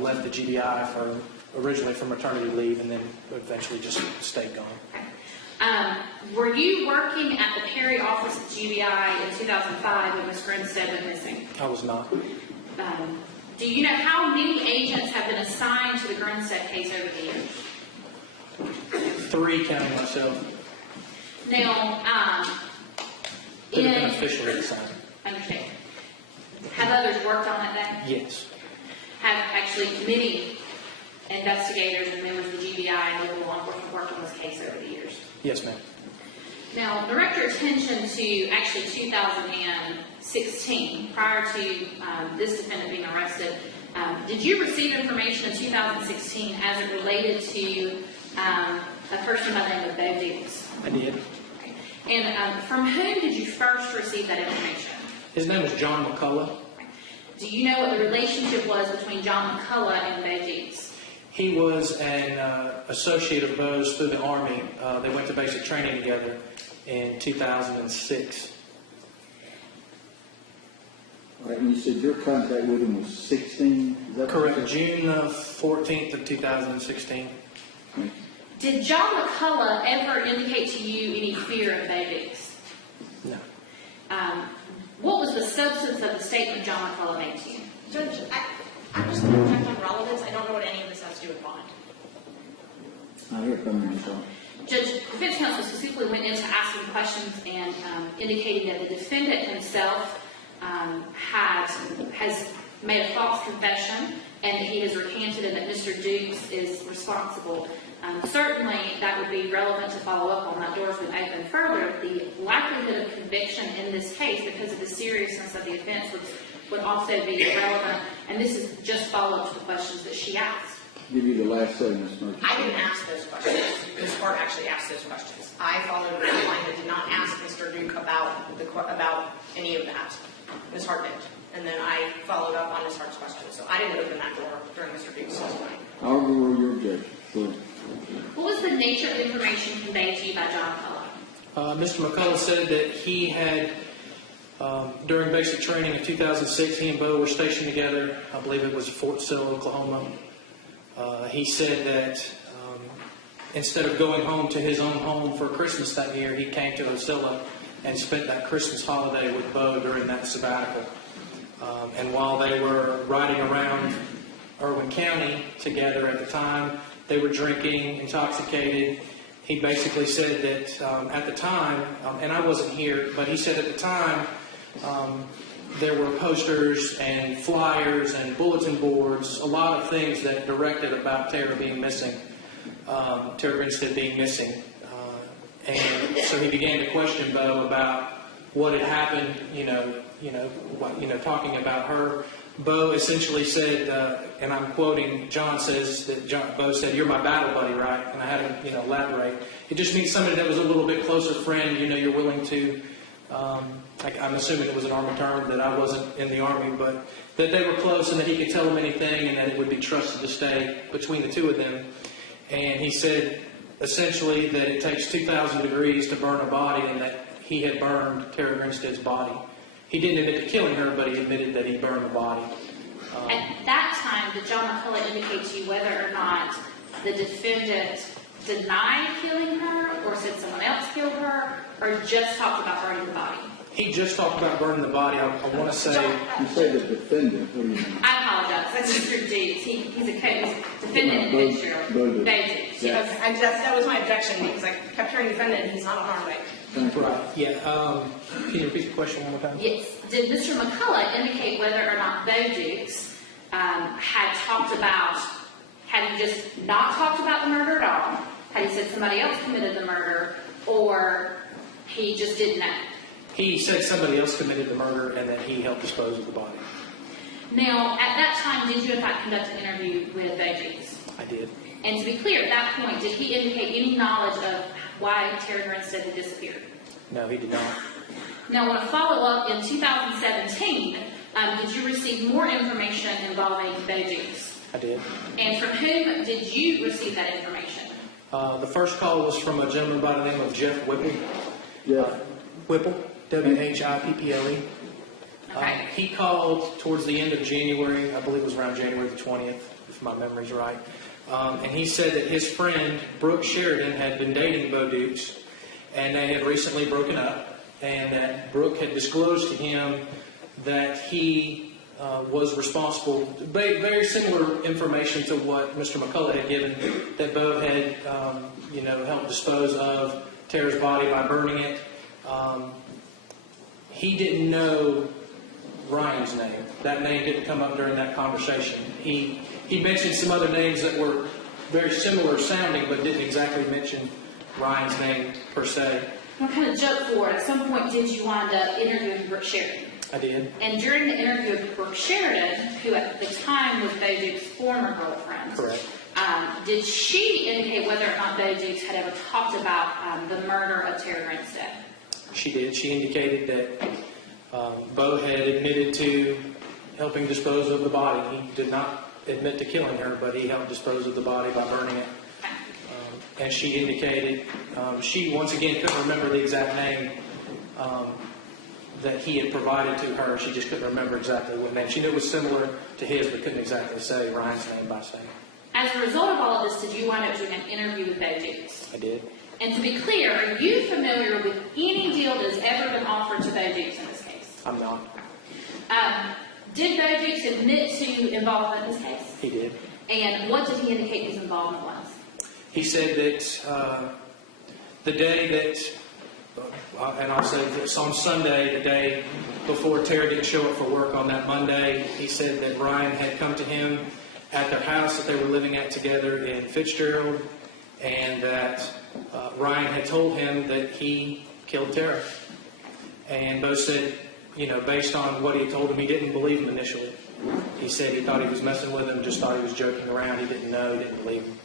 left the GBI originally from maternity leave and then eventually just stayed gone. Were you working at the Perry office at GBI in 2005 when Ms. Grinstead went missing? I was not. Do you know how many agents have been assigned to the Grinstead case over the years? 3, counting myself. Now, Could have been officially assigned. understand. Have others worked on it then? Yes. Have actually many investigators and members of the GBI and local law enforcement worked on this case over the years? Yes, ma'am. Now, direct your attention to actually 2016, prior to this defendant being arrested. Did you receive information in 2016 as it related to a person by the name of Bo Dukes? I did. And from whom did you first receive that information? His name was John McCullough. Do you know what the relationship was between John McCullough and Bo Dukes? He was an associate of Bo's through the Army. They went to basic training together in 2006. All right, and you said your contact with him was 16? Is that Correct. June 14th of 2016. Did John McCullough ever indicate to you any fear of Bo Dukes? No. What was the substance of the statement John McCullough made to you? Judge, I'm just going to protect on relevance. I don't know what any of this has to do with bond. I hear from you, Ms. Clark. Judge, defense counsel specifically went into asking questions and indicating that the defendant himself has made a false confession and that he has recanted and that Mr. Dukes is responsible. Certainly, that would be relevant to follow up on that doors would open further. The likelihood of conviction in this case, because of the seriousness of the offense, would also be relevant. And this is just follow-up to the questions that she asked. Give you the last say, Ms. Murphy. I didn't ask those questions. Ms. Hart actually asked those questions. I followed the line and did not ask Mr. Duke about any of that. Ms. Hart did. And then I followed up on Ms. Hart's questions. So I didn't open that door during Mr. Duke's testimony. I'll overrule your objection. Go ahead. What was the nature of the information conveyed to you by John McCullough? Mr. McCullough said that he had, during basic training in 2006, he and Bo were stationed together. I believe it was Fort Sill, Oklahoma. He said that instead of going home to his own home for Christmas that year, he came to Osceola and spent that Christmas holiday with Bo during that sabbatical. And while they were riding around Irwin County together at the time. They were drinking, intoxicated. He basically said that at the time, and I wasn't here, but he said at the time there were posters and flyers and bulletin boards, a lot of things that directed about Tara being missing, Tara Grinstead being missing. And so he began to question Bo about what had happened, talking about her. Bo essentially said, and I'm quoting, John says that Bo said, "You're my battle buddy, right?" And I had him, elaborate. It just means somebody that was a little bit closer friend. You're willing to. I'm assuming it was an Army term, that I wasn't in the Army, but that they were close and that he could tell them anything and that it would be trusted to stay between the two of them. And he said essentially that it takes 2,000 degrees to burn a body and that he had burned Tara Grinstead's body. He didn't admit to killing her, but he admitted that he burned the body. At that time, did John McCullough indicate to you whether or not the defendant denied killing her, or said someone else killed her, or just talked about burning the body? He just talked about burning the body. I want to say... You say the defendant, what do you mean? I apologize. That's Mr. Dukes. He's a defendant in Israel. Bo Dukes. Yes, and that was my objection, because I kept hearing defendant, and he's not a harm victim. Right, yeah. Can you repeat the question one more time? Yes. Did Mr. McCullough indicate whether or not Bo Dukes had he just not talked about the murder at all? Had he said somebody else committed the murder, or he just didn't know? He said somebody else committed the murder and that he helped dispose of the body. Now, at that time, did you in fact conduct an interview with Bo Dukes? I did. And to be clear, at that point, did he indicate any knowledge of why Tara Grinstead had disappeared? No, he did not. Now, on a follow-up in 2017, did you receive more information involving Bo Dukes? I did. And from whom did you receive that information? The first call was from a gentleman by the name of Jeff Whipple. Yeah. Whipple, W-H-I-P-P-L-E. Okay. He called towards the end of January, I believe it was around January the 20th, if my memory's right. And he said that his friend, Brooke Sheridan, had been dating Bo Dukes, and they had recently broken up, and that Brooke had disclosed to him that he was responsible, very similar information to what Mr. McCullough had given, that Bo had, helped dispose of Tara's body by burning it. He didn't know Ryan's name. That name didn't come up during that conversation. He mentioned some other names that were very similar sounding, but didn't exactly mention Ryan's name per se. I'm kind of joke forward. At some point, did you wind up interviewing Brooke Sheridan? I did. And during the interview with Brooke Sheridan, who at the time was Bo Dukes' former girlfriend, Correct. Did she indicate whether or not Bo Dukes had ever talked about the murder of Tara Grinstead? She did. She indicated that Bo had admitted to helping dispose of the body. He did not admit to killing her, but he helped dispose of the body by burning it. And she indicated, she once again couldn't remember the exact name that he had provided to her. She just couldn't remember exactly what name. She knew it was similar to his, but couldn't exactly say Ryan's name by saying. As a result of all of this, did you wind up doing an interview with Bo Dukes? I did. And to be clear, are you familiar with any deal that has ever been offered to Bo Dukes in this case? I'm not. Did Bo Dukes admit to involvement in this case? He did. And what did he indicate his involvement was? He said that the day that, and I'll say this, on Sunday, the day before Tara didn't show up for work on that Monday, he said that Ryan had come to him at their house that they were living at together in Fitzgerald, and that Ryan had told him that he killed Tara. And Bo said, based on what he told him, he didn't believe him initially. He said he thought he was messing with him, just thought he was joking around. He didn't know, he didn't believe him.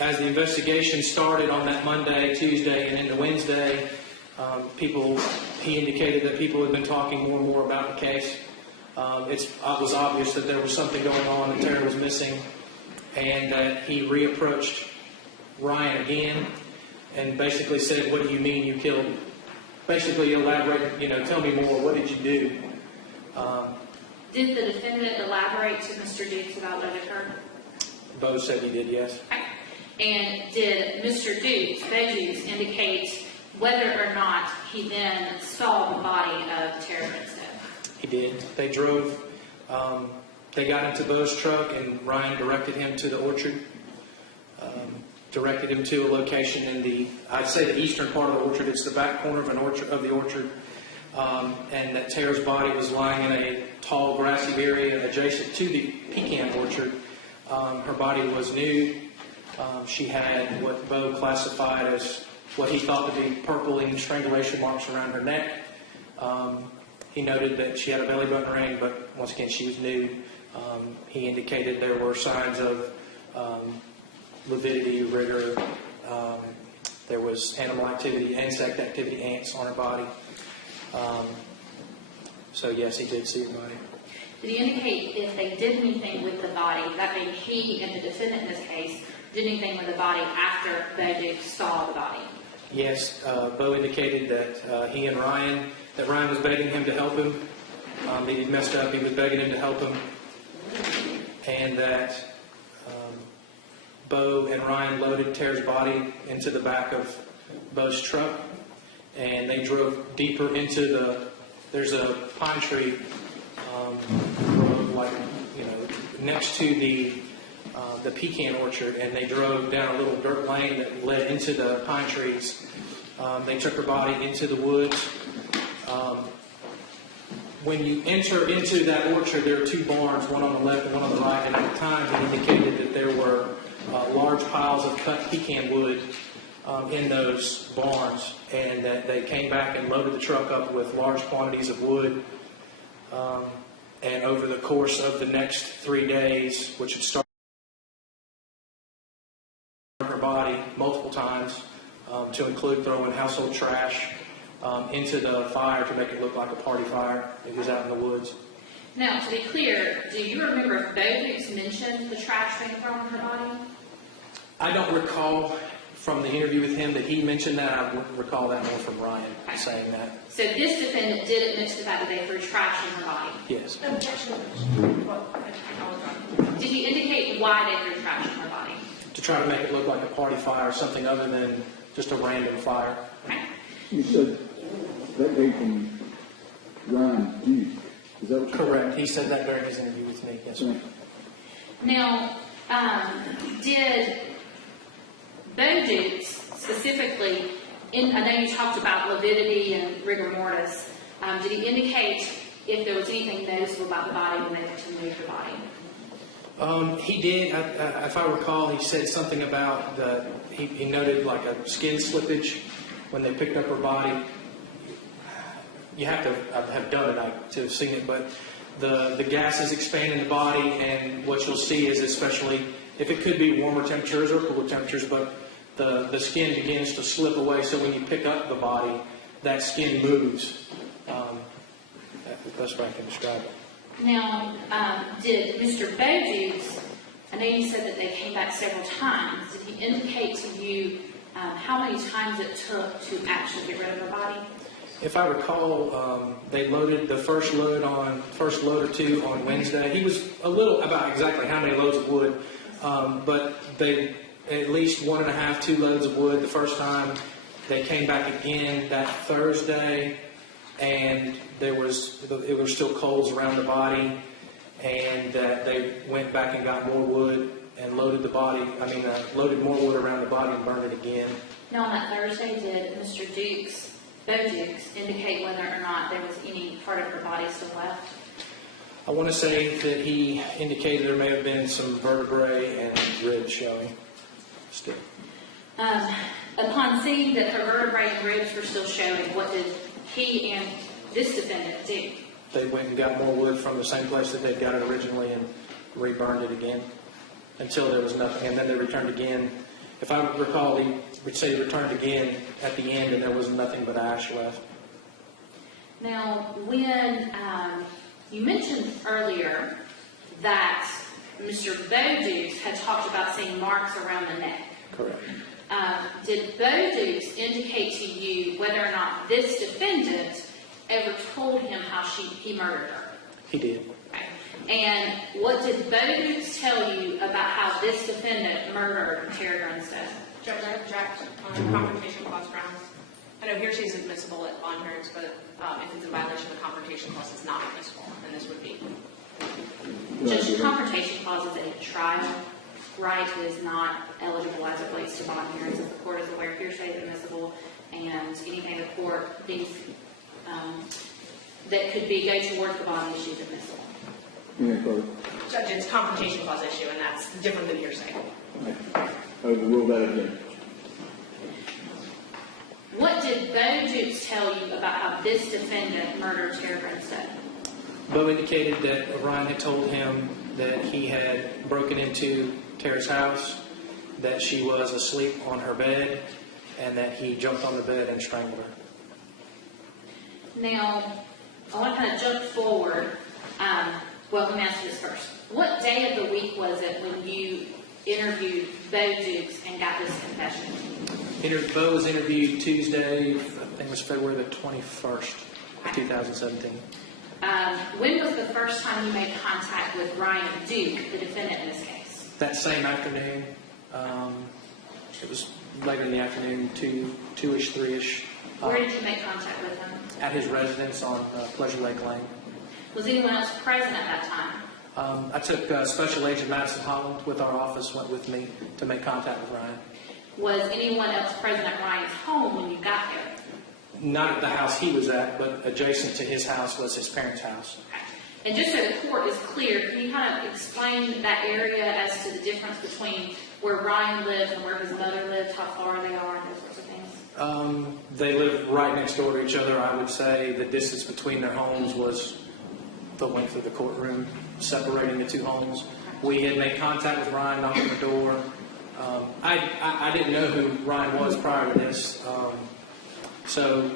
As the investigation started on that Monday, Tuesday, and into Wednesday, he indicated that people had been talking more and more about the case. It was obvious that there was something going on, that Tara was missing, and that he reapproached Ryan again and basically said, "What do you mean you killed?" Basically elaborate, tell me more, what did you do? Did the defendant elaborate to Mr. Dukes about what occurred? Bo said he did, yes. Okay. And did Mr. Dukes, Bo Dukes, indicate whether or not he then saw the body of Tara Grinstead? He did. They drove They got into Bo's truck, and Ryan directed him to the orchard, directed him to a location in I'd say the eastern part of the orchard. It's the back corner of the orchard. And that Tara's body was lying in a tall, grassy area adjacent to the pecan orchard. Her body was nude. She had what Bo classified as what he thought to be purpling strangulation marks around her neck. He noted that she had a belly button ring, but once again, she was nude. He indicated there were signs of lividity, rigor. There was animal activity, insect activity, ants on her body. So yes, he did see her body. Did he indicate if they did anything with the body, that being he and the defendant in this case, did anything with the body after they saw the body? Yes, Bo indicated that he and Ryan, that Ryan was begging him to help him. He messed up, he was begging him to help him. And that Bo and Ryan loaded Tara's body into the back of Bo's truck, and they drove deeper into there's a pine tree next to the pecan orchard, and they drove down a little dirt lane that led into the pine trees. They took her body into the woods. When you enter into that orchard, there are two barns, one on the left and one on the right, and at the time he indicated that there were large piles of cut pecan wood in those barns, and that they came back and loaded the truck up with large quantities of wood. And over the course of the next 3 days, which had started her body multiple times, to include throwing household trash into the fire to make it look like a party fire. It was out in the woods. Now, to be clear, do you remember if Bo mentioned the trash being thrown on her body? I don't recall from the interview with him that he mentioned that. I would recall that more from Ryan saying that. So this defendant did admit to the fact that they threw trash in her body. Yes. Objection. Did he indicate why they threw trash in her body? To try to make it look like a party fire, something other than just a random fire. Okay. You said that came from Ryan Duke. Is that what you're Correct. He said that during his interview with me. Yes, sir. saying? Now, did Bo Dukes specifically, I know you talked about lividity and rigor mortis, did he indicate if there was anything noticeable about the body when they went to move the body? He did. If I recall, he said something about he noted like a skin slippage when they picked up her body. You have to have done it to have seen it, but the gases expand in the body, and what you'll see is, especially if it could be warmer temperatures or cooler temperatures, but the skin begins to slip away. So when you pick up the body, that skin moves. That's the best way I can describe it. Now, did Mr. Bo Dukes, I know you said that they came back several times, did he indicate to you how many times it took to actually get rid of her body? If I recall, they loaded the first load or two on Wednesday. He was a little about exactly how many loads of wood, but they at least 1.5, 2 loads of wood the first time. They came back again that Thursday, and it were still coals around the body, and they went back and got more wood and loaded loaded more wood around the body and burned it again. Now, on that Thursday, did Mr. Bo Dukes, indicate whether or not there was any part of her body still left? I want to say that he indicated there may have been some vertebrae and ribs showing still. Upon seeing that her vertebrae and ribs were still showing, what did he and this defendant do? They went and got more wood from the same place that they'd got it originally and reburned it again until there was nothing. And then they returned again. If I recall, he would say he returned again at the end and there was nothing but ash left. Now, when you mentioned earlier that Mr. Bo Dukes had talked about seeing marks around the neck. Correct. Did Bo Dukes indicate to you whether or not this defendant ever told him how he murdered her? He did. Okay. And what did Bo Dukes tell you about how this defendant murdered Tara Grinstead? Judge, I object on confrontation clause grounds. I know hearsay is admissible at bond hearings, but if it's in violation of the confrontation clause, it's not admissible, and this would be. Judge, the confrontation clause is a trial, right? It is not eligible as it relates to bond hearings. If the court is aware, hearsay is admissible, and anything the court thinks that could go towards the bond issue is admissible. Any further? Judge, it's confrontation clause issue, and that's different than hearsay. Overrule that again. What did Bo Dukes tell you about how this defendant murdered Tara Grinstead? Bo indicated that Ryan had told him that he had broken into Tara's house, that she was asleep on her bed, and that he jumped on the bed and strangled her. Now, I want to kind of jump forward. Well, let me ask you this first. What day of the week was it when you interviewed Bo Dukes and got this confession? Bo was interviewed Tuesday, I think it was February the 21st of 2017. When was the first time you made contact with Ryan Duke, the defendant in this case? That same afternoon, it was later in the afternoon, 2-ish, 3-ish. Where did you make contact with him? At his residence on Pleasure Lake Lane. Was anyone else present at that time? I took Special Agent Madison Holland with our office, went with me to make contact with Ryan. Was anyone else present at Ryan's home when you got there? Not at the house he was at, but adjacent to his house was his parents' house. And just so the court is clear, can you kind of explain that area as to the difference between where Ryan lived and where his mother lived, how far they are, and those sorts of things? They live right next door to each other. I would say the distance between their homes was the length of the courtroom, separating the two homes. We had made contact with Ryan, knocked on the door. I didn't know who Ryan was prior to this. So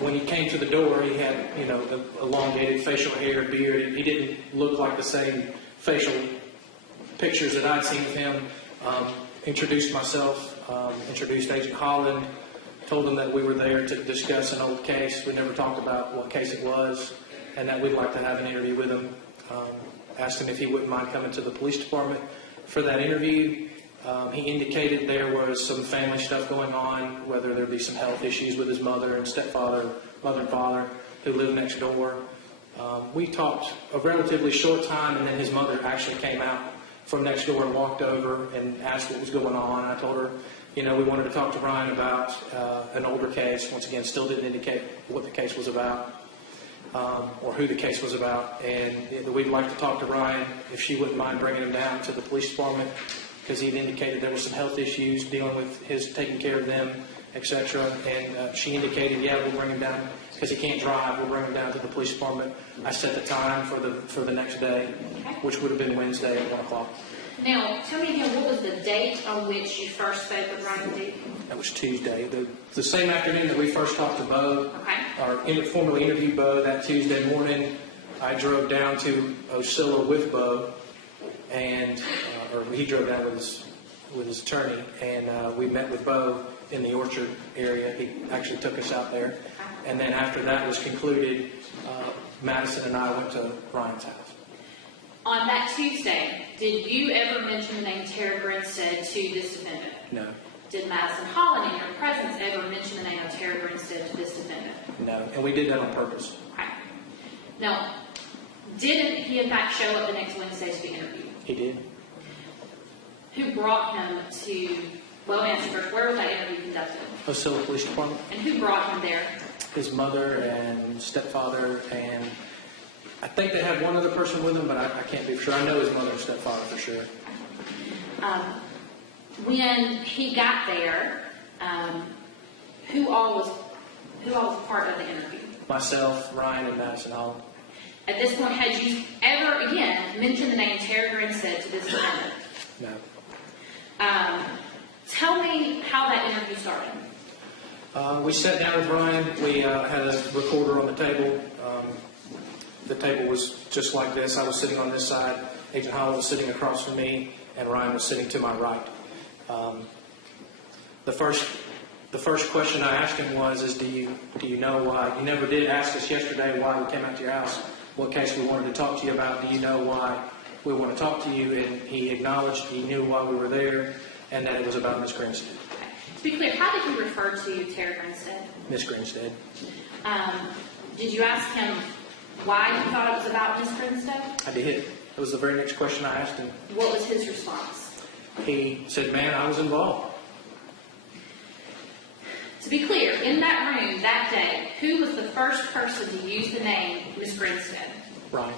when he came to the door, he had, the elongated facial hair, beard. He didn't look like the same facial pictures that I'd seen of him. Introduced myself, introduced Agent Holland, told him that we were there to discuss an old case. We never talked about what case it was, and that we'd like to have an interview with him. Asked him if he wouldn't mind coming to the police department for that interview. He indicated there was some family stuff going on, whether there be some health issues with his mother and stepfather, mother and father, who lived next door. We talked a relatively short time, and then his mother actually came out from next door and walked over and asked what was going on. I told her, we wanted to talk to Ryan about an older case. Once again, still didn't indicate what the case was about or who the case was about. And we'd like to talk to Ryan if she wouldn't mind bringing him down to the police department, because he'd indicated there were some health issues dealing with his taking care of them, etc. And she indicated, yeah, we'll bring him down because he can't drive. We'll bring him down to the police department. I set the time for the next day, which would have been Wednesday at 1 o'clock. Now, tell me again, what was the date on which you first spoke with Ryan Duke? That was Tuesday. The same afternoon that we first talked to Bo, or formally interviewed Bo, that Tuesday morning, I drove down to Osceola with Bo, and or he drove down with his attorney, and we met with Bo in the Orchard area. He actually took us out there, and then after that was concluded, Madison and I went to Ryan's house. On that Tuesday, did you ever mention the name Tara Grinstead to this defendant? No. Did Madison Holland, in your presence, ever mention the name of Tara Grinstead to this defendant? No, and we did that on purpose. Okay. Now, didn't he in fact show up the next Wednesday to be interviewed? He did. Who brought him to, well, answer first, where was that interview conducted? Osceola Police Department. And who brought him there? His mother and stepfather, and I think they had one other person with him, but I can't be for sure. I know his mother and stepfather for sure. When he got there, who all was part of the interview? Myself, Ryan, and Madison Holland. At this point, had you ever again mentioned the name Tara Grinstead to this defendant? No. Tell me how that interview started. We sat down with Ryan. We had a recorder on the table. The table was just like this. I was sitting on this side. Agent Holland was sitting across from me, and Ryan was sitting to my right. The first question I asked him was, do you know why? You never did ask us yesterday why we came out to your house, what case we wanted to talk to you about. Do you know why we want to talk to you? And he acknowledged he knew why we were there, and that it was about Miss Grinstead. To be clear, how did you refer to Tara Grinstead? Miss Grinstead. Did you ask him why you thought it was about Miss Grinstead? I did. That was the very next question I asked him. What was his response? He said, "Man, I was involved." To be clear, in that room that day, who was the first person to use the name Ms. Grinstead? Ryan.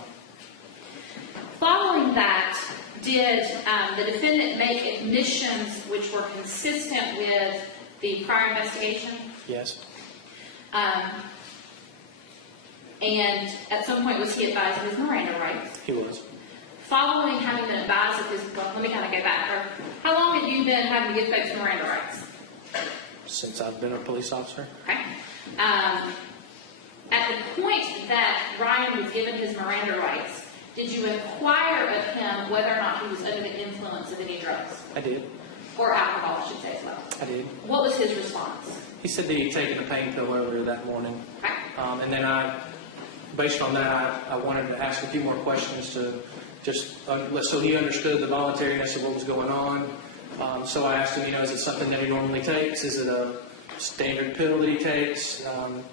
Following that, did the defendant make admissions which were consistent with the prior investigation? Yes. And at some point, was he advised of his Miranda rights? He was. Following having been advised of his, well, let me kind of go back. How long have you been having to give folks Miranda rights? Since I've been a police officer. Okay. At the point that Ryan was given his Miranda rights, did you inquire of him whether or not he was under the influence of any drugs? I did. Or alcohol, I should say as well. I did. What was his response? He said that he'd taken a pain pill earlier that morning. Okay. And then based on that, I wanted to ask a few more questions to just, so he understood the voluntariness of what was going on. So I asked him, is it something that he normally takes? Is it a standard pill that he takes?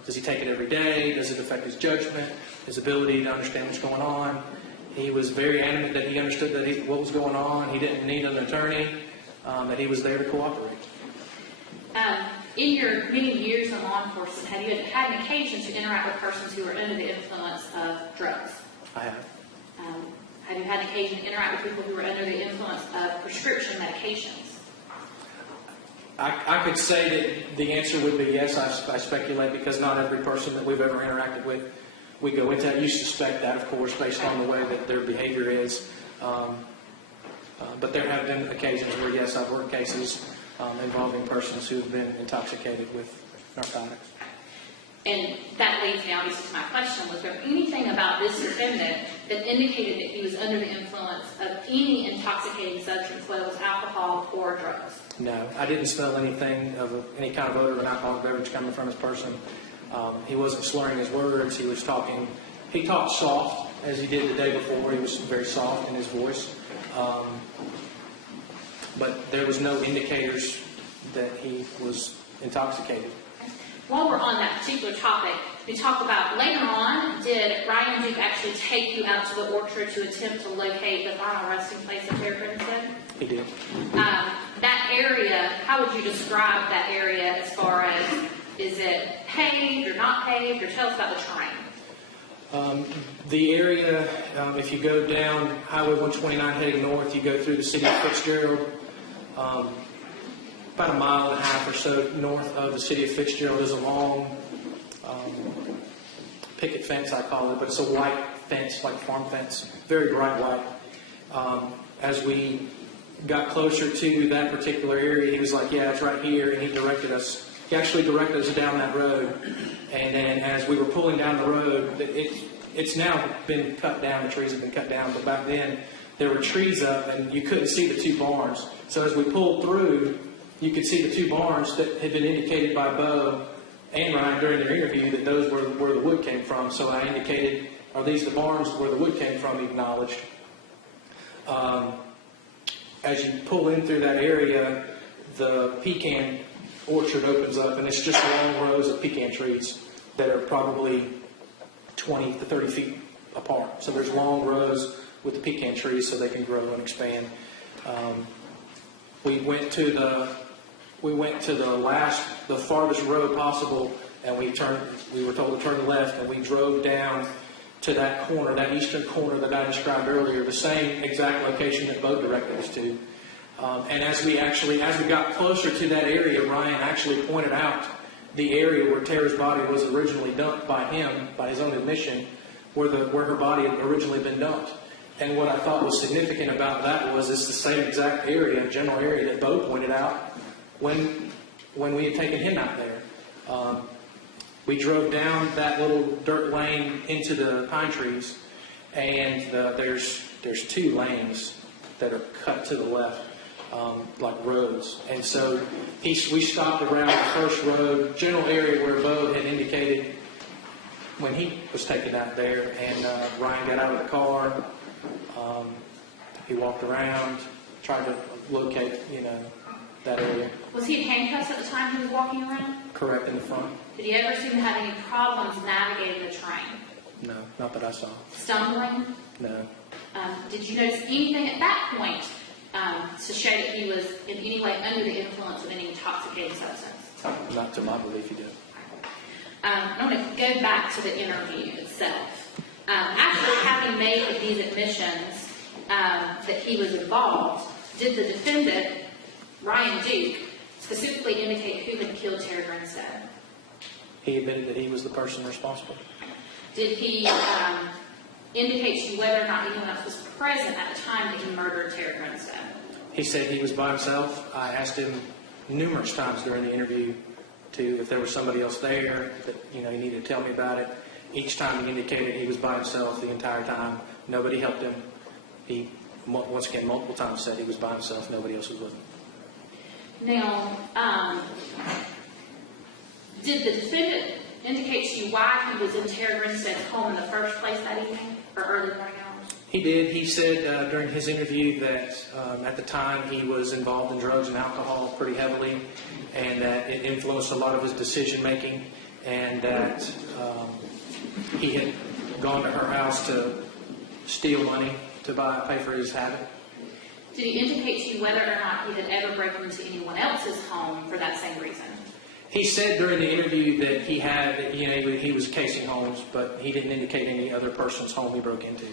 Does he take it every day? Does it affect his judgment, his ability to understand what's going on? He was very adamant that he understood what was going on. He didn't need an attorney, that he was there to cooperate. In your many years in law enforcement, have you had an occasion to interact with persons who are under the influence of drugs? I have. Have you had an occasion to interact with people who are under the influence of prescription medications? I could say that the answer would be yes. I speculate because not every person that we've ever interacted with, we go into that. You suspect that, of course, based on the way that their behavior is. But there have been occasions where, yes, I've worked cases involving persons who have been intoxicated with narcotics. And that leads me obviously to my question. Was there anything about this defendant that indicated that he was under the influence of any intoxicating substance, whether it was alcohol or drugs? No, I didn't smell anything of any kind of odor of an alcoholic beverage coming from his person. He wasn't slurring his words. He was talking. He talked soft, as he did the day before. He was very soft in his voice. But there was no indicators that he was intoxicated. While we're on that particular topic, we talk about later on, did Ryan Duke actually take you out to the orchard to attempt to locate the final resting place of Fair Grinstead? He did. That area, how would you describe that area as far as, is it paved or not paved, or tell us about the terrain? The area, if you go down Highway 129 heading north, you go through the city of Fitzgerald. About a mile and a half or so north of the city of Fitzgerald is a long picket fence, I call it, but it's a white fence, like farm fence, very bright white. As we got closer to that particular area, he was like, yeah, it's right here, and he actually directed us down that road. And then as we were pulling down the road, it's now been cut down, the trees have been cut down, but back then there were trees up and you couldn't see the two barns. So as we pulled through, you could see the two barns that had been indicated by Bo and Ryan during their interview that those were where the wood came from. So I indicated, are these the barns where the wood came from, he acknowledged. As you pull in through that area, the pecan orchard opens up, and it's just long rows of pecan trees that are probably 20 to 30 feet apart. So there's long rows with the pecan trees so they can grow and expand. We went to the farthest road possible, and we were told to turn left, and we drove down to that corner, that eastern corner that I described earlier, the same exact location that Bo directed us to. And as we got closer to that area, Ryan actually pointed out the area where Tara's body was originally dumped by him, by his own admission, where her body had originally been dumped. And what I thought was significant about that was it's the same exact area, general area, that Bo pointed out when we had taken him out there. We drove down that little dirt lane into the pine trees, and there's two lanes that are cut to the left, like roads. And so we stopped around the first road, general area where Bo had indicated when he was taken out there, and Ryan got out of the car. He walked around, tried to locate, that area. Was he in handcuffs at the time he was walking around? Correct, in the front. Did he ever seem to have any problems navigating the terrain? No, not that I saw. Stumbling? No. Did you notice anything at that point to show that he was in any way under the influence of any intoxicating substance? Not to my belief, he did. I want to go back to the interview itself. After having made these admissions that he was involved, did the defendant, Ryan Duke, specifically indicate who had killed Terry Grinstead? He admitted that he was the person responsible. Did he indicate to you whether or not anyone else was present at the time that he murdered Terry Grinstead? He said he was by himself. I asked him numerous times during the interview if there was somebody else there, that he needed to tell me about it. Each time he indicated he was by himself the entire time. Nobody helped him. He, once again, multiple times said he was by himself. Nobody else was with him. Now, did the defendant indicate to you why he was in Terry Grinstead's home in the first place that evening, or early morning hours? He did. He said during his interview that at the time he was involved in drugs and alcohol pretty heavily, and that it influenced a lot of his decision making, and that he had gone to her house to steal money to pay for his habit. Did he indicate to you whether or not he had ever broken into anyone else's home for that same reason? He said during the interview that he had, he was casing homes, but he didn't indicate any other person's home he broke into.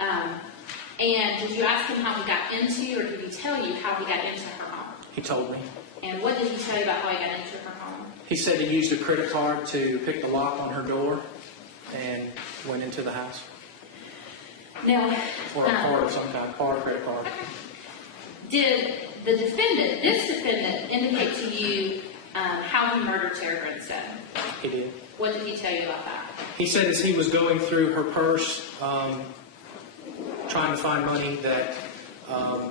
And did you ask him how he got into, or did he tell you how he got into her home? He told me. And what did he tell you about how he got into her home? He said he used a credit card to pick the lock on her door and went into the house. Now, Or a card of some kind, credit card. Did the defendant, this defendant, indicate to you how he murdered Terry Grinstead? He did. What did he tell you about that? He said as he was going through her purse, trying to find money, that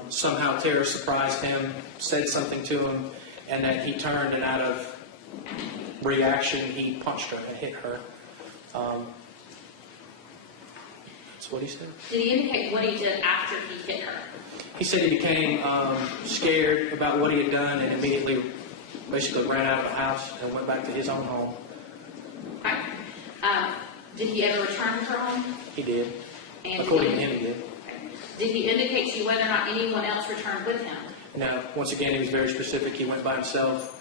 somehow Tara surprised him, said something to him, and that he turned, and out of reaction, he punched her and hit her. That's what he said. Did he indicate what he did after he hit her? He said he became scared about what he had done and immediately basically ran out of the house and went back to his own home. Right. Did he ever return to her home? He did. And According to him, he did. Did he indicate to you whether or not anyone else returned with him? No. Once again, he was very specific. He went by himself.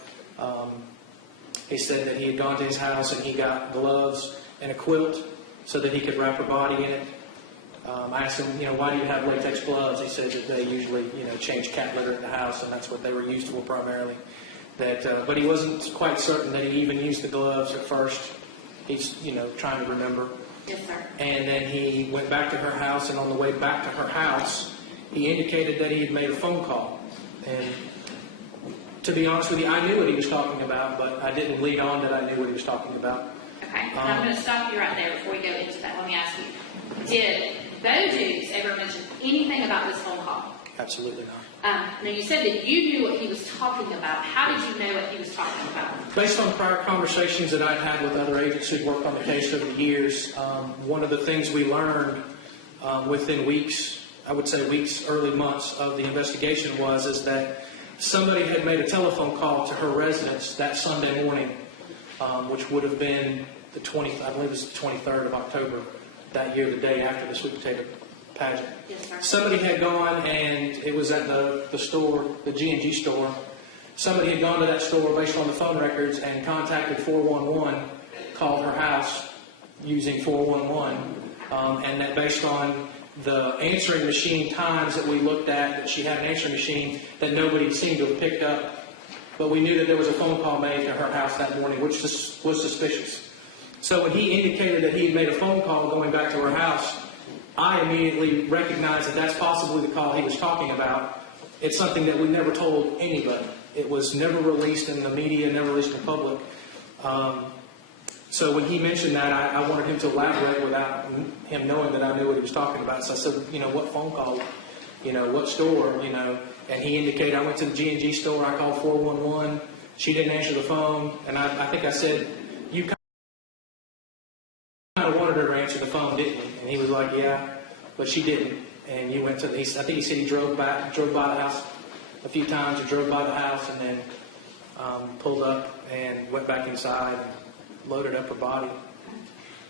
He said that he had gone to his house and he got gloves and a quilt so that he could wrap her body in it. I asked him, why do you have latex gloves? He said that they usually, change cat litter in the house, and that's what they were used for primarily. But he wasn't quite certain that he even used the gloves at first. He's, trying to remember. Yes, sir. And then he went back to her house, and on the way back to her house, he indicated that he had made a phone call. And to be honest with you, I knew what he was talking about, but I didn't lead on that I knew what he was talking about. Okay. Now I'm going to stop you right there before we go into that. Let me ask you, did Bo Dukes ever mention anything about this phone call? Absolutely not. Now, you said that you knew what he was talking about. How did you know what he was talking about? Based on prior conversations that I've had with other agents who'd worked on the case over the years, one of the things we learned within weeks, I would say weeks, early months of the investigation is that somebody had made a telephone call to her residence that Sunday morning, which would have been the 20th, I believe it was the 23rd of October that year, the day after the sweet potato pageant. Yes, sir. Somebody had gone, and it was at the store, the G&G store. Somebody had gone to that store based on the phone records and contacted 411, called her house using 411, and that based on the answering machine times that we looked at, that she had an answering machine that nobody seemed to have picked up. But we knew that there was a phone call made to her house that morning, which was suspicious. So when he indicated that he had made a phone call going back to her house, I immediately recognized that that's possibly the call he was talking about. It's something that we never told anybody. It was never released in the media, never released in public. So when he mentioned that, I wanted him to elaborate without him knowing that I knew what he was talking about. So I said, what phone call? What store? And he indicated, I went to the G&G store, I called 411. She didn't answer the phone. And I think I said, you kind of wanted her to answer the phone, didn't you? And he was like, yeah, but she didn't. And you went to, I think he said he drove by the house a few times, or drove by the house, and then pulled up and went back inside and loaded up her body.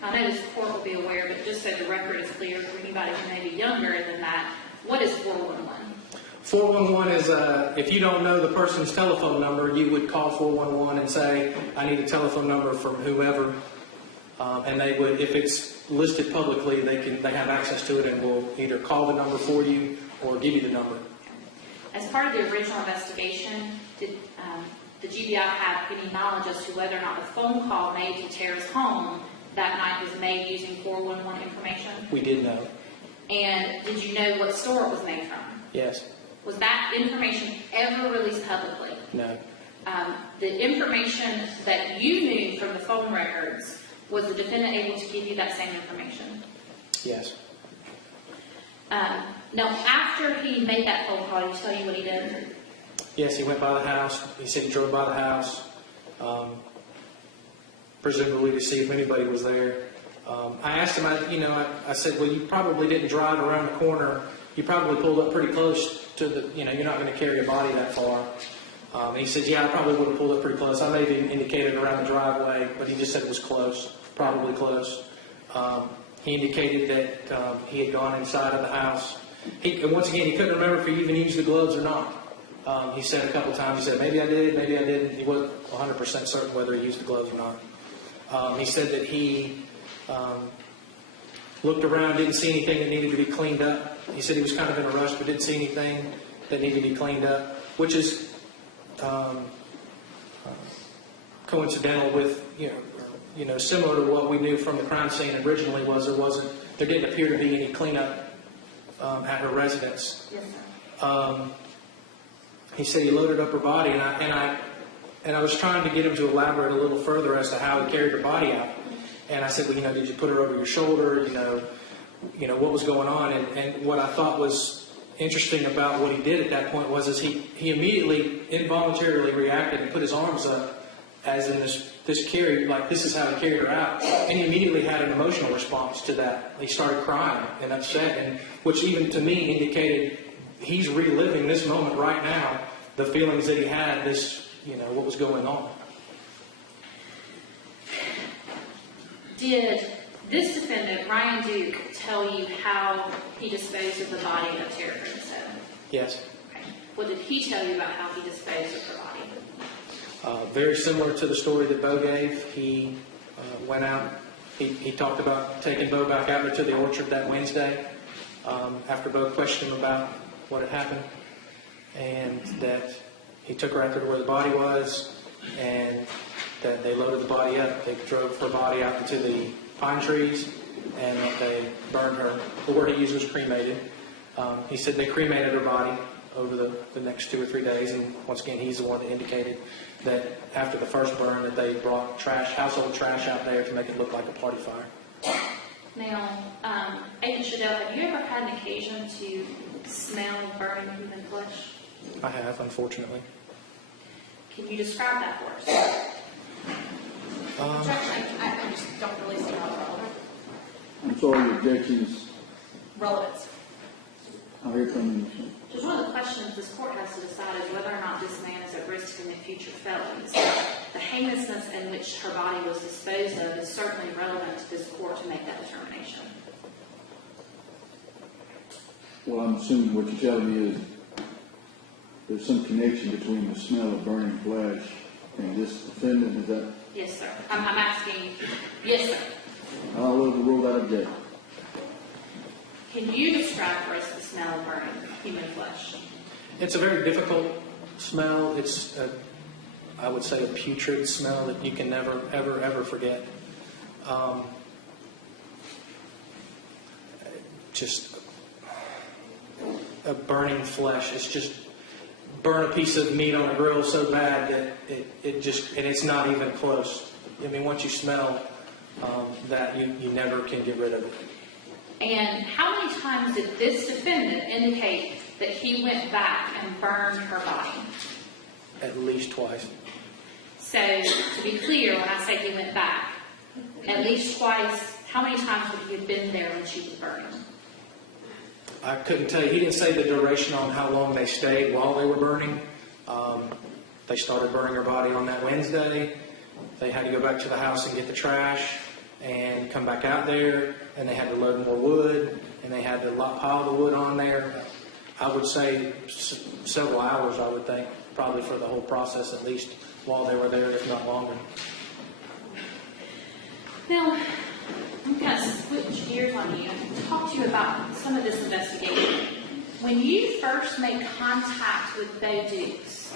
I know this court will be aware, but just so the record is clear for anybody who may be younger than that, what is 411? 411 is, if you don't know the person's telephone number, you would call 411 and say, I need a telephone number from whoever. And they would, if it's listed publicly, they have access to it and will either call the number for you or give you the number. As part of the original investigation, did the GBI have any knowledge as to whether or not the phone call made to Tara's home that night was made using 411 information? We did know. And did you know what store it was made from? Yes. Was that information ever released publicly? No. The information that you knew from the phone records, was the defendant able to give you that same information? Yes. Now, after he made that phone call, did he tell you what he did? Yes, he went by the house. He said he drove by the house, presumably to see if anybody was there. I asked him, I said, well, you probably didn't drive around the corner. You probably pulled up pretty close to the, you're not going to carry a body that far. And he said, yeah, I probably would have pulled up pretty close. I maybe indicated around the driveway, but he just said it was close, probably close. He indicated that he had gone inside of the house. And once again, he couldn't remember if he even used the gloves or not. He said a couple times, he said, maybe I did, maybe I didn't. He wasn't 100% certain whether he used the gloves or not. He said that he looked around, didn't see anything that needed to be cleaned up. He said he was kind of in a rush, but didn't see anything that needed to be cleaned up, which is coincidental with, similar to what we knew from the crime scene originally was there didn't appear to be any cleanup at her residence. Yes, sir. He said he loaded up her body, and I was trying to get him to elaborate a little further as to how he carried her body out. And I said, well, did you put her over your shoulder? What was going on? And what I thought was interesting about what he did at that point was he immediately involuntarily reacted and put his arms up, as in this carry, like this is how he carried her out. And he immediately had an emotional response to that. He started crying and upset, and which even to me indicated he's reliving this moment right now, the feelings that he had, what was going on. Did this defendant, Ryan Duke, tell you how he disposed of the body of Tara Grinstead? Yes. Okay. What did he tell you about how he disposed of her body? Very similar to the story that Bo gave. He went out, he talked about taking Bo back out there to the orchard that Wednesday after Bo questioned him about what had happened, and that he took her out there to where the body was, and that they loaded the body up. They drove her body out into the pine trees, and that they burned her. The word he used was cremated. He said they cremated her body over the next 2 or 3 days, and once again, he's the one that indicated that after the first burn that they brought household trash out there to make it look like a party fire. Now, Agent Shoudel, have you ever had an occasion to smell burning human flesh? I have, unfortunately. Can you describe that for us? Objection. I just don't really see how it's relevant. I'm sorry, your objections. Relevance. I'll hear from you. Just one of the questions this court has to decide is whether or not this man is at risk to commit future felonies. The heinousness in which her body was disposed of is certainly relevant to this court to make that determination. Well, I'm assuming what you're telling me is there's some connection between the smell of burning flesh and this defendant, is that? Yes, sir. I'm asking, yes, sir. I'll overrule that objection. Can you describe for us the smell of burning human flesh? It's a very difficult smell. It's, I would say, a putrid smell that you can never, ever, ever forget. Just a burning flesh. It's just burn a piece of meat on a grill so bad that and it's not even close. I mean, once you smell that, you never can get rid of it. And how many times did this defendant indicate that he went back and burned her body? At least twice. So, to be clear, when I say he went back, at least twice, how many times would he have been there when she was burning? I couldn't tell you. He didn't say the duration on how long they stayed while they were burning. They started burning her body on that Wednesday. They had to go back to the house and get the trash. and come back out there, and they had to load more wood, and they had to pile the wood on there. I would say several hours, I would think, probably for the whole process, at least while they were there, if not longer. Now, I'm going to switch gears on you and talk to you about some of this investigation. When you first made contact with Bo Dukes,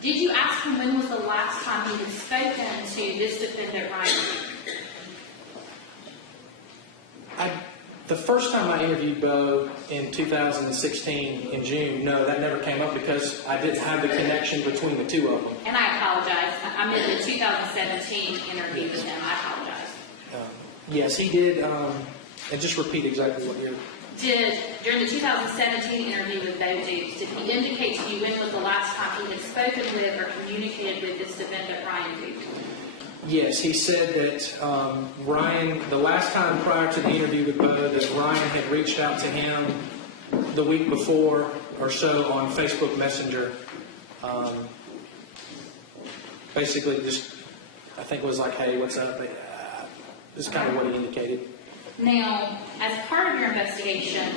did you ask him when was the last time he had spoken to this defendant, Ryan? The first time I interviewed Bo in 2016 in June, no, that never came up because I didn't have the connection between the two of them. And I apologize. I meant the 2017 interview with him. I apologize. Yes, he did. And just repeat exactly what you're... During the 2017 interview with Bo Dukes, did he indicate to you when was the last time he had spoken with or communicated with this defendant, Ryan Duke? Yes, he said that Ryan, the last time prior to the interview with Bo, that Ryan had reached out to him the week before or so on Facebook Messenger. Basically just, I think it was like, hey, what's up? This is kind of what he indicated. Now, as part of your investigation,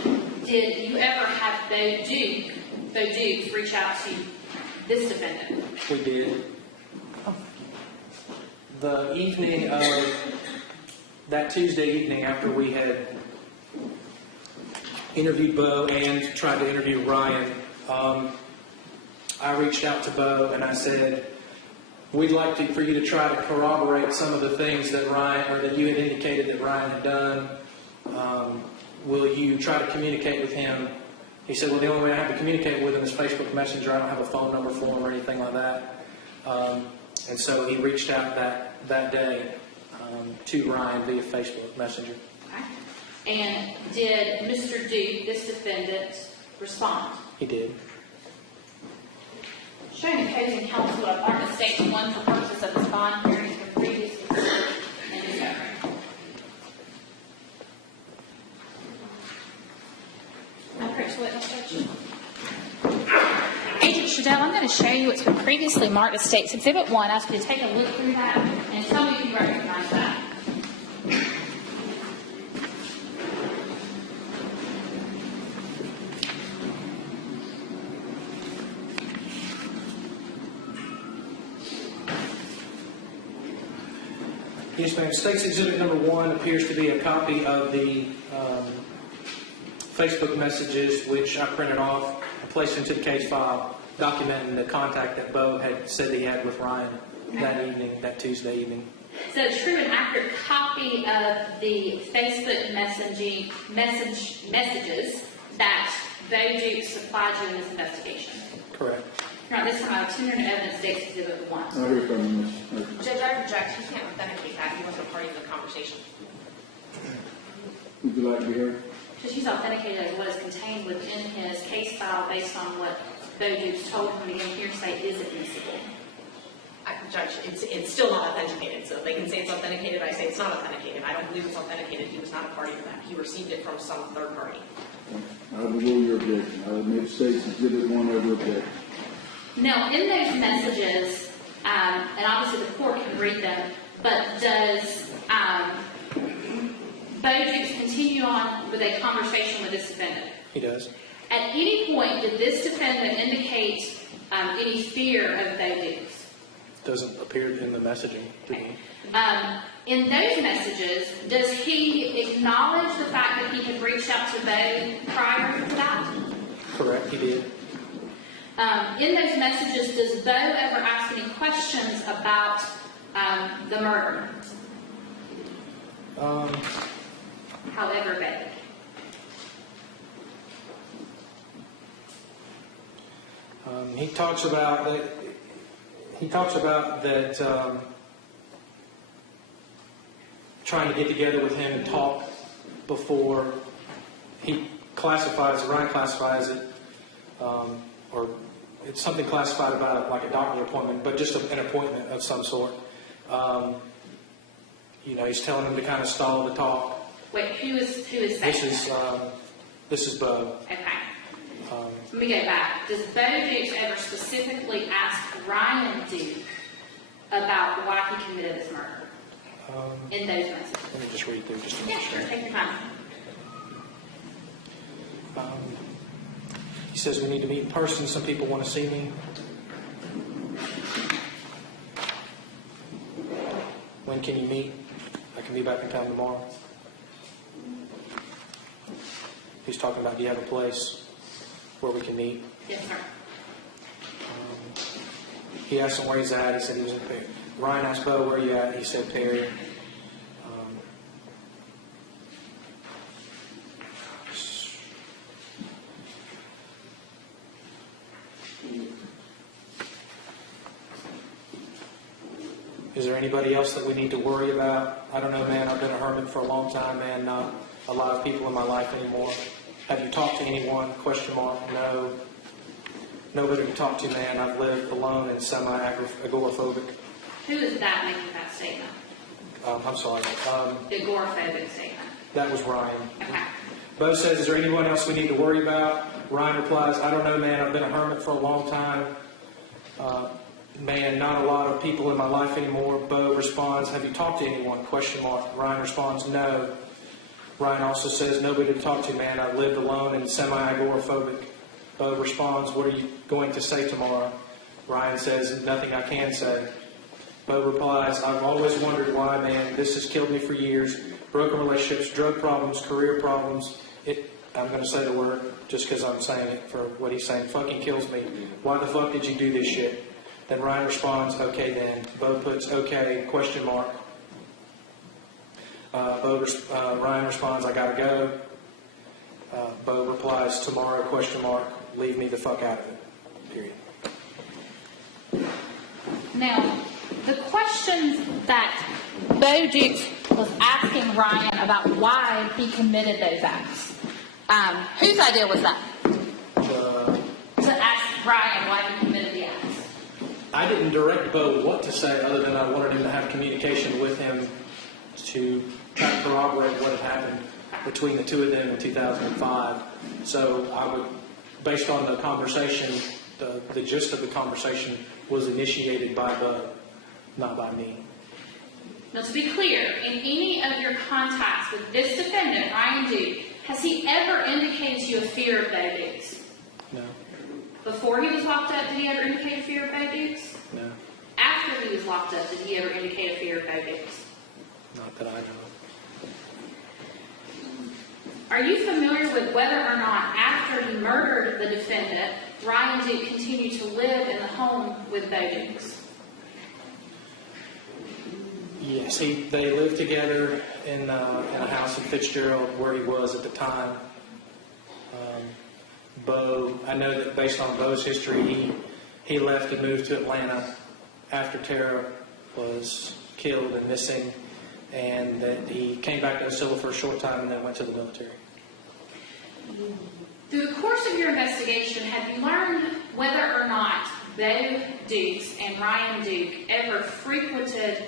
did you ever have Bo Dukes reach out to this defendant? We did. The evening of that Tuesday evening after we had interviewed Bo and tried to interview Ryan, I reached out to Bo and I said, we'd like for you to try to corroborate some of the things that Ryan, or that you had indicated that Ryan had done. Will you try to communicate with him? He said, well, the only way I have to communicate with him is Facebook Messenger. I don't have a phone number for him or anything like that. And so he reached out that day to Ryan via Facebook Messenger. Okay. And did Mr. Duke, this defendant, respond? He did. Showing opposing counsel of Arkansas State 1 for purposes of this bond hearing has been previously considered and discovered. Agent Shoudel, I'm going to show you what's been previously marked as State's Exhibit 1. I ask you to take a look through that and tell me if you recognize that. Yes, ma'am. State's Exhibit number 1 appears to be a copy of the Facebook messages, which I printed off and placed into the case file, documenting the contact that Bo had said he had with Ryan that evening, that Tuesday evening. So a true and accurate copy of the Facebook messages that Bo Duke supplied you in this investigation. Correct. Now, this time I have 200 evidence State's Exhibit 1. I hear from you, Ms. Judge, I reject. He can't authenticate that. He wasn't a party to the conversation. Would you like to be heard? Just he's authenticated as what is contained within his case file based on what Bo Dukes told him. Again, hearsay is admissible. Judge, it's still not authenticated. So they can say it's authenticated. I say it's not authenticated. I don't believe it's authenticated. He was not a party to that. He received it from some third party. I will rule your objection. I will make State's Exhibit 1 over objection. Now, in those messages, and obviously the court can read them, but does Bo Dukes continue on with a conversation with this defendant? He does. At any point, did this defendant indicate any fear of Bo Dukes? Doesn't appear in the messaging to me. In those messages, does he acknowledge the fact that he had reached out to Bo prior to that? Correct, he did. In those messages, does Bo ever ask any questions about the murder? However vague. He talks about that. He talks about that trying to get together with him and talk before he classifies. Ryan classifies it, or it's something classified about it like a doctor appointment, but just an appointment of some sort. He's telling him to kind of stall the talk. Wait, who is saying This is Bo. Okay. Let me go back. Does Bo Dukes ever specifically ask Ryan Duke about why he committed this murder? in those messages? Let me just read through just to Yeah, make sure, sure. take your time. He says we need to meet in person. Some people want to see me. When can you meet? I can be back in town tomorrow. He's talking about, do you have a place where we can meet? Yes, sir. He asked him where he's at. He said he was in Perry. Ryan asked Bo, where are you at? He said Perry. Is there anybody else that we need to worry about? I don't know, man. I've been a hermit for a long time, man. Not a lot of people in my life anymore. Have you talked to anyone? Question mark. No. Nobody to talk to, man. I've lived alone and semi-agoraphobic. Who is that making that statement? I'm sorry. The agoraphobic statement. That was Ryan. Okay. Bo says, is there anyone else we need to worry about? Ryan replies, I don't know, man. I've been a hermit for a long time. Man, not a lot of people in my life anymore. Bo responds, have you talked to anyone? Question mark. Ryan responds, no. Ryan also says, nobody to talk to, man. I've lived alone and semi-agoraphobic. Bo responds, what are you going to say tomorrow? Ryan says, nothing I can say. Bo replies, I've always wondered why, man. This has killed me for years. Broken relationships, drug problems, career problems. I'm going to say the word just because I'm saying it for what he's saying. Fucking kills me. Why the fuck did you do this shit? Then Ryan responds, okay then. Bo puts, okay, question mark. Ryan responds, I gotta go. Bo replies, tomorrow, question mark. Leave me the fuck out of it. Period. Now, the questions that Bo Dukes was asking Ryan about why he committed those acts. Whose idea was that? To ask Ryan why he committed the acts. I didn't direct Bo what to say other than I wanted him to have communication with him to try to corroborate what had happened between the two of them in 2005. So I would, based on the conversation, the gist of the conversation was initiated by Bo, not by me. Now, to be clear, in any of your contacts with this defendant, Ryan Duke, has he ever indicated to you a fear of Bo Dukes? No. Before he was locked up, did he ever indicate a fear of Bo Dukes? No. After he was locked up, did he ever indicate a fear of Bo Dukes? Not that I know. Are you familiar with whether or not after he murdered the defendant, Ryan Duke continued to live in the home with Bo Dukes? Yes, they lived together in a house in Fitzgerald where he was at the time. Bo, I know that based on Bo's history, he left and moved to Atlanta after Tara was killed and missing, and that he came back to Ocilla for a short time and then went to the military. Through the course of your investigation, have you learned whether or not Bo Dukes and Ryan Duke ever frequented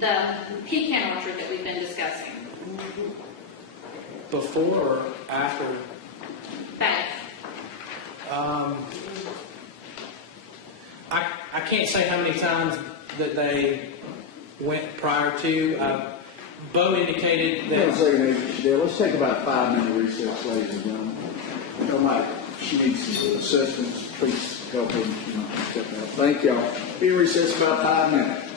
the pecan orchard that we've been discussing? Before or after? Both. I can't say how many times that they went prior to. Bo indicated Hold on a that. second, Shoudel. Let's take about a 5-minute recess, ladies and gentlemen. You know, Mike, she needs some assistance. Please help her. Thank y'all. Be in recess about 5 minutes.